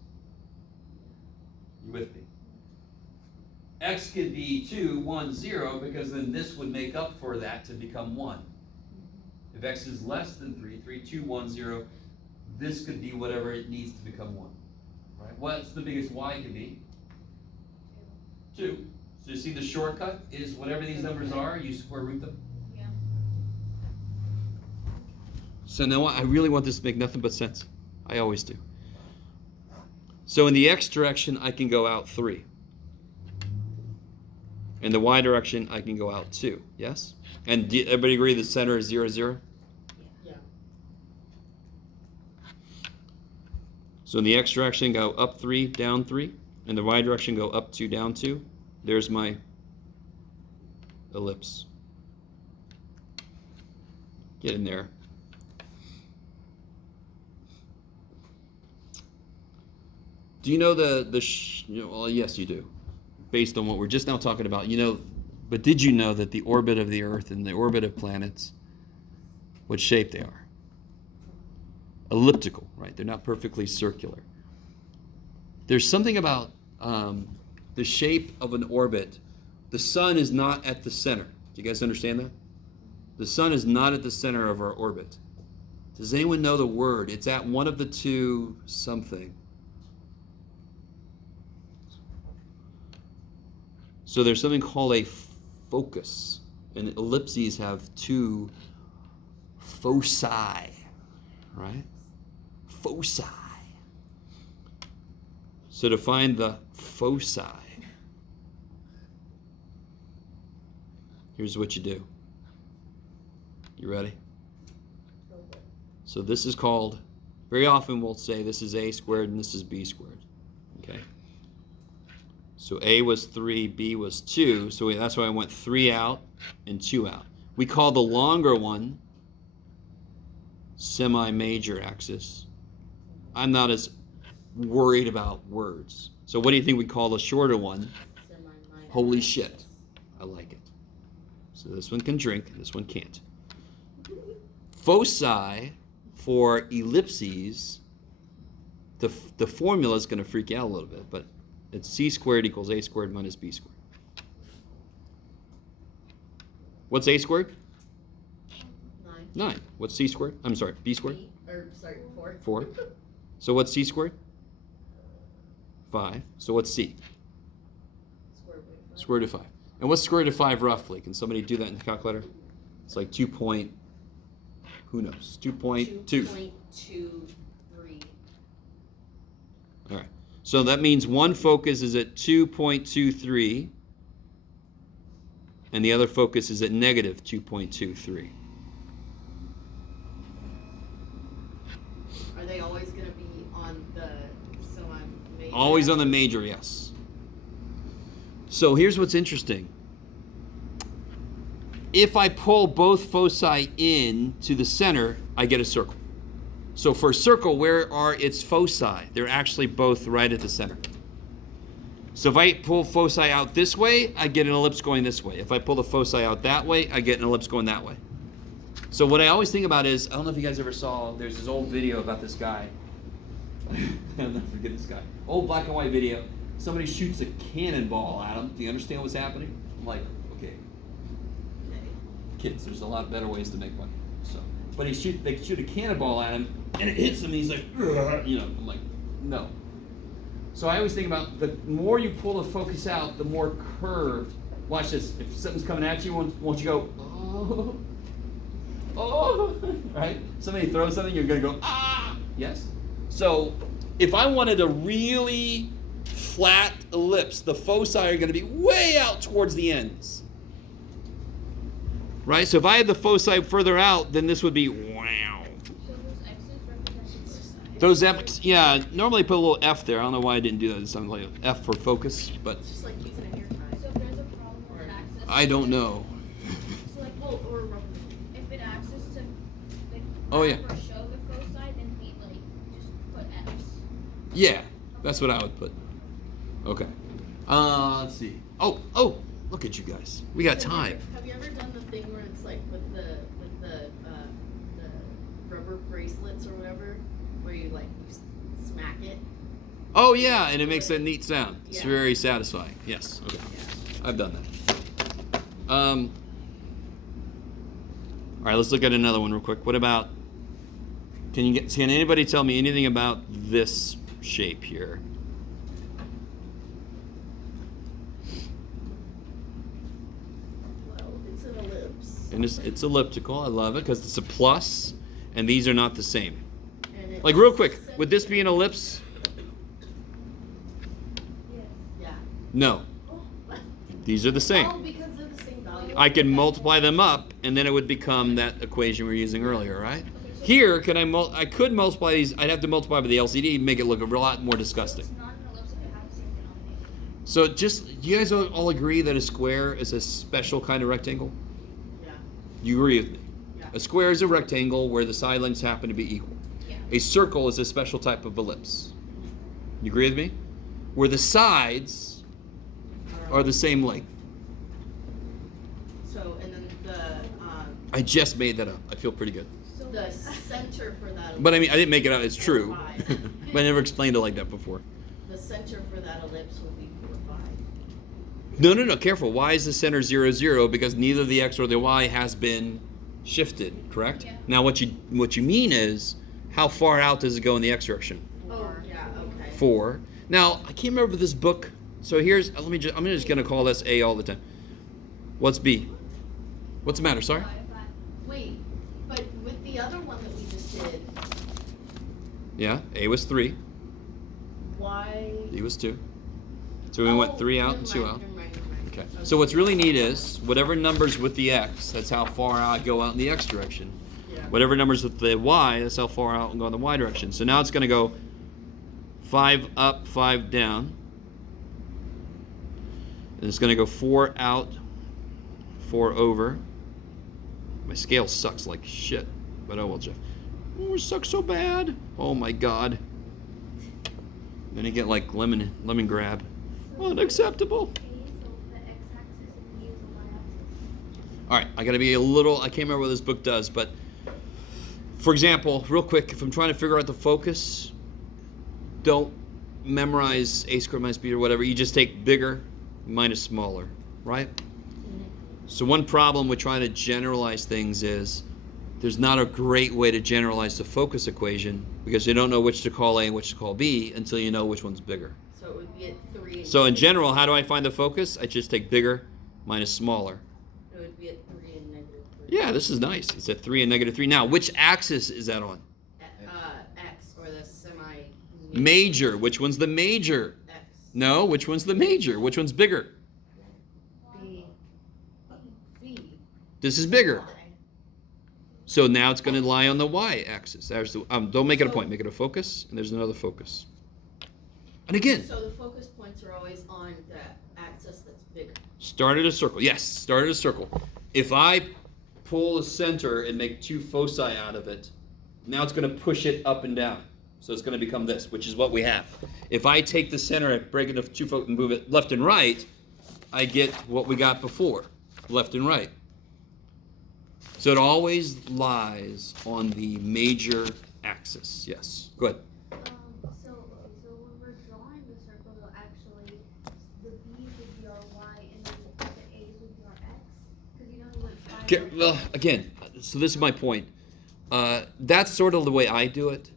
You with me? X could be 2, 1, 0, because then this would make up for that to become 1. If x is less than 3, 3, 2, 1, 0, this could be whatever it needs to become 1. Right? What's the biggest y can be? 2. So you see the shortcut is whatever these numbers are, you square root them. Yeah. So now I really want this to make nothing but sense. I always do. So in the x direction, I can go out 3. In the y direction, I can go out 2. Yes? And do everybody agree the center is 0, 0? Yeah. So in the x direction, go up 3, down 3. In the y direction, go up 2, down 2. There's my ellipse. Get in there. Do you know well, yes, you do. Based on what we're just now talking about, but did you know that the orbit of the Earth and the orbit of planets, what shape they are? Elliptical, right? They're not perfectly circular. There's something about the shape of an orbit. The sun is not at the center. Do you guys understand that? The sun is not at the center of our orbit. Does anyone know the word? It's at one of the two something. So there's something called a focus. And ellipses have 2 foci, right? Foci. So to find the foci, here's what you do. You ready? So this is called, very often we'll say this is a squared and this is b squared. Okay? So a was 3, b was 2. So that's why I went 3 out and 2 out. We call the longer one semi-major axis. I'm not as worried about words. So what do you think we call the shorter one? Semi-minor. Holy shit. I like it. So this one can drink, and this one can't. Foci for ellipses, the formula is going to freak you out a little bit, but it's c squared equals a squared minus b squared. What's a squared? 9. What's c squared? I'm sorry, b squared? 4. 4. So what's c squared? 5. So what's c? Square root of 5. And what's square root of 5 roughly? Can somebody do that in the calculator? It's like 2 point, who knows? 2.2. 2.23. All right. So that means one focus is at 2.23 and the other focus is at negative 2.23. Are they always going to be on the semi-major? Always on the major, yes. So here's what's interesting. If I pull both foci in to the center, I get a circle. So for a circle, where are its foci? They're actually both right at the center. So if I pull foci out this way, I get an ellipse going this way. If I pull the foci out that way, I get an ellipse going that way. So what I always think about is, I don't know if you guys ever saw, there's this old video about this guy. I'll never forget this guy. Old black and white video. Somebody shoots a cannonball at him. Do you understand what's happening? I'm like, okay. Kids, there's a lot better ways to make money. So, but they shoot a cannonball at him, and it hits him, and he's like, I'm like, no. So I always think about the more you pull the focus out, the more curved. Watch this. If something's coming at you, won't you go, oh, oh, right? Somebody throws something, you're going to go, ah, yes? So if I wanted a really flat ellipse, the foci are going to be way out towards the ends. Right? So if I had the foci further out, then this would be wow. So those X's represent the side. Those F, yeah, normally put a little F there. I don't know why I didn't do that. It's something like F for focus, but It's just like using a hair tie. So if there's a problem with access. I don't know. So like, well, or rubber. If it access to like Oh, yeah. or show the foci, then we like just put X. Yeah, that's what I would put. Okay. Let's see. Oh, look at you guys. We got time. Have you ever done the thing where it's like with the rubber bracelets or whatever, where you like smack it? Oh yeah, and it makes that neat sound. It's Yeah. very satisfying. Yes. Okay. Yeah. I've done that. All right, let's look at another one real quick. What about? Can anybody tell me anything about this shape here? Well, it's an ellipse. And it's elliptical. I love it because it's a plus, and these are not the same. And it's Like real quick, would this be an ellipse? Yes. Yeah. No. What? These are the same. Oh, because they're the same value. I can multiply them up, and then it would become that equation we were using earlier, right? Here, I could multiply these. I'd have to multiply by the LCD, make it look a lot more disgusting. It's not an ellipse if it has the same denominator. So do you guys all agree that a square is a special kind of rectangle? Yeah. You agree with me? Yeah. A square is a rectangle where the side lengths happen to be equal. Yeah. A circle is a special type of ellipse. You agree with me? Where the sides are the same length. So, and then I just made that up. I feel pretty good. the center for that. But I mean, I didn't make it up. It's true. 4, 5. But I never explained it like that before. The center for that ellipse would be 4, 5. No. Careful. Y is the center 0, 0 because neither the x or the y has been shifted. Correct? Yeah. Now, what you mean is how far out does it go in the x direction? Oh, yeah, okay. 4. Now, I can't remember this book. So here's I'm just gonna call this A all the time. What's B? What's the matter? Sorry. Wait, but with the other one that we just did, Yeah. A was 3. why? B was 2. So we went 3 out and 2 out. Never mind. Okay. So what's really neat is whatever numbers with the x, that's how far out I go out in the x direction. Yeah. Whatever numbers with the y, that's how far out and go in the y direction. So now it's going to go 5 up, 5 down. And it's going to go 4 out, 4 over. My scale sucks like shit. But oh well, Jeff. Oh, it sucks so bad. Oh my god. Then you get like lemon grab. Unacceptable. A is the x-axis and B is the y-axis. All right, I got to be a little, I can't remember what this book does, but for example, real quick, if I'm trying to figure out the focus, don't memorize a squared minus b or whatever. You just take bigger minus smaller, right? So one problem with trying to generalize things is there's not a great way to generalize the focus equation because you don't know which to call A and which to call B until you know which one's bigger. So it would be at 3. So in general, how do I find the focus? I just take bigger minus smaller. It would be at 3 and negative 3. Yeah, this is nice. It's at 3 and negative 3. Now, which axis is that on? X, or the semi. Major. Which one's the major? X. No, which one's the major? Which one's bigger? B. B. This is bigger. Y. So now it's going to lie on the y-axis. There's the, don't make it a point. Make it a focus, and there's another focus. And again, So the focus points are always on the axis that's bigger. start at a circle. Yes, start at a circle. If I pull a center and make 2 foci out of it, now it's going to push it up and down. So it's going to become this, which is what we have. If I take the center and break it into 2 foci and move it left and right, I get what we got before, left and right. So it always lies on the major axis. Yes, go ahead. So when we're drawing the circle, though, actually, the B's would be our Y and then the A's would be our X. Because you know the word 5. Okay, well, again, so this is my point. That's sort of the way I do it.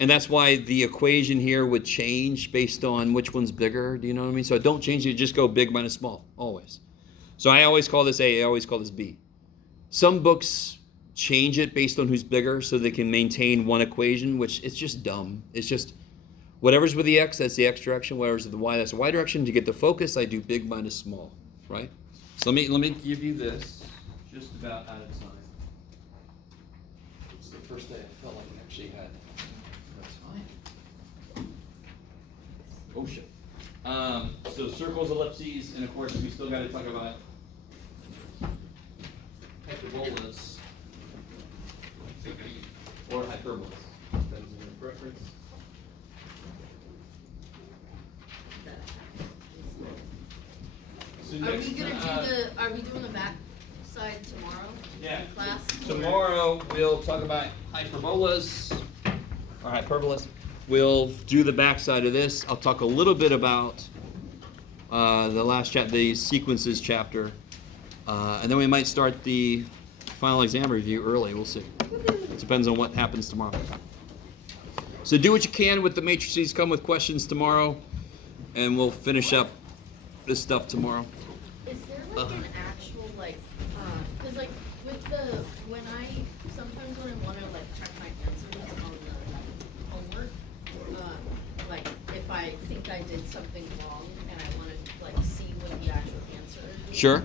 And that's why the equation here would change based on which one's bigger. Do you know what I mean? So don't change it. Just go big minus small, always. So I always call this A. I always call this B. Some books change it based on who's bigger so they can maintain one equation, which it's just dumb. It's just whatever's with the X, that's the X direction. Whatever's with the Y, that's the Y direction. To get the focus, I do big minus small, right? So let me give you this just about out of time. It's the first day I felt like I actually had time. Oh shit. So circles, ellipses, and of course we still got to talk about hyperbolas or hyperbolas. Depends on your preference. So Are we gonna are we doing the back side tomorrow? Yeah. In class? Tomorrow we'll talk about hyperbolas or hyperbolas. We'll do the back side of this. I'll talk a little bit about the last chapter, the sequences chapter, and then we might start the final exam review early. We'll see. It depends on what happens tomorrow. So do what you can with the matrices. Come with questions tomorrow, and we'll finish up this stuff tomorrow. Is there like an actual like, cause like with the, sometimes when I wanna like check my answers on the homework, like if I think I did something wrong and I wanna like see what the actual answer is. Sure.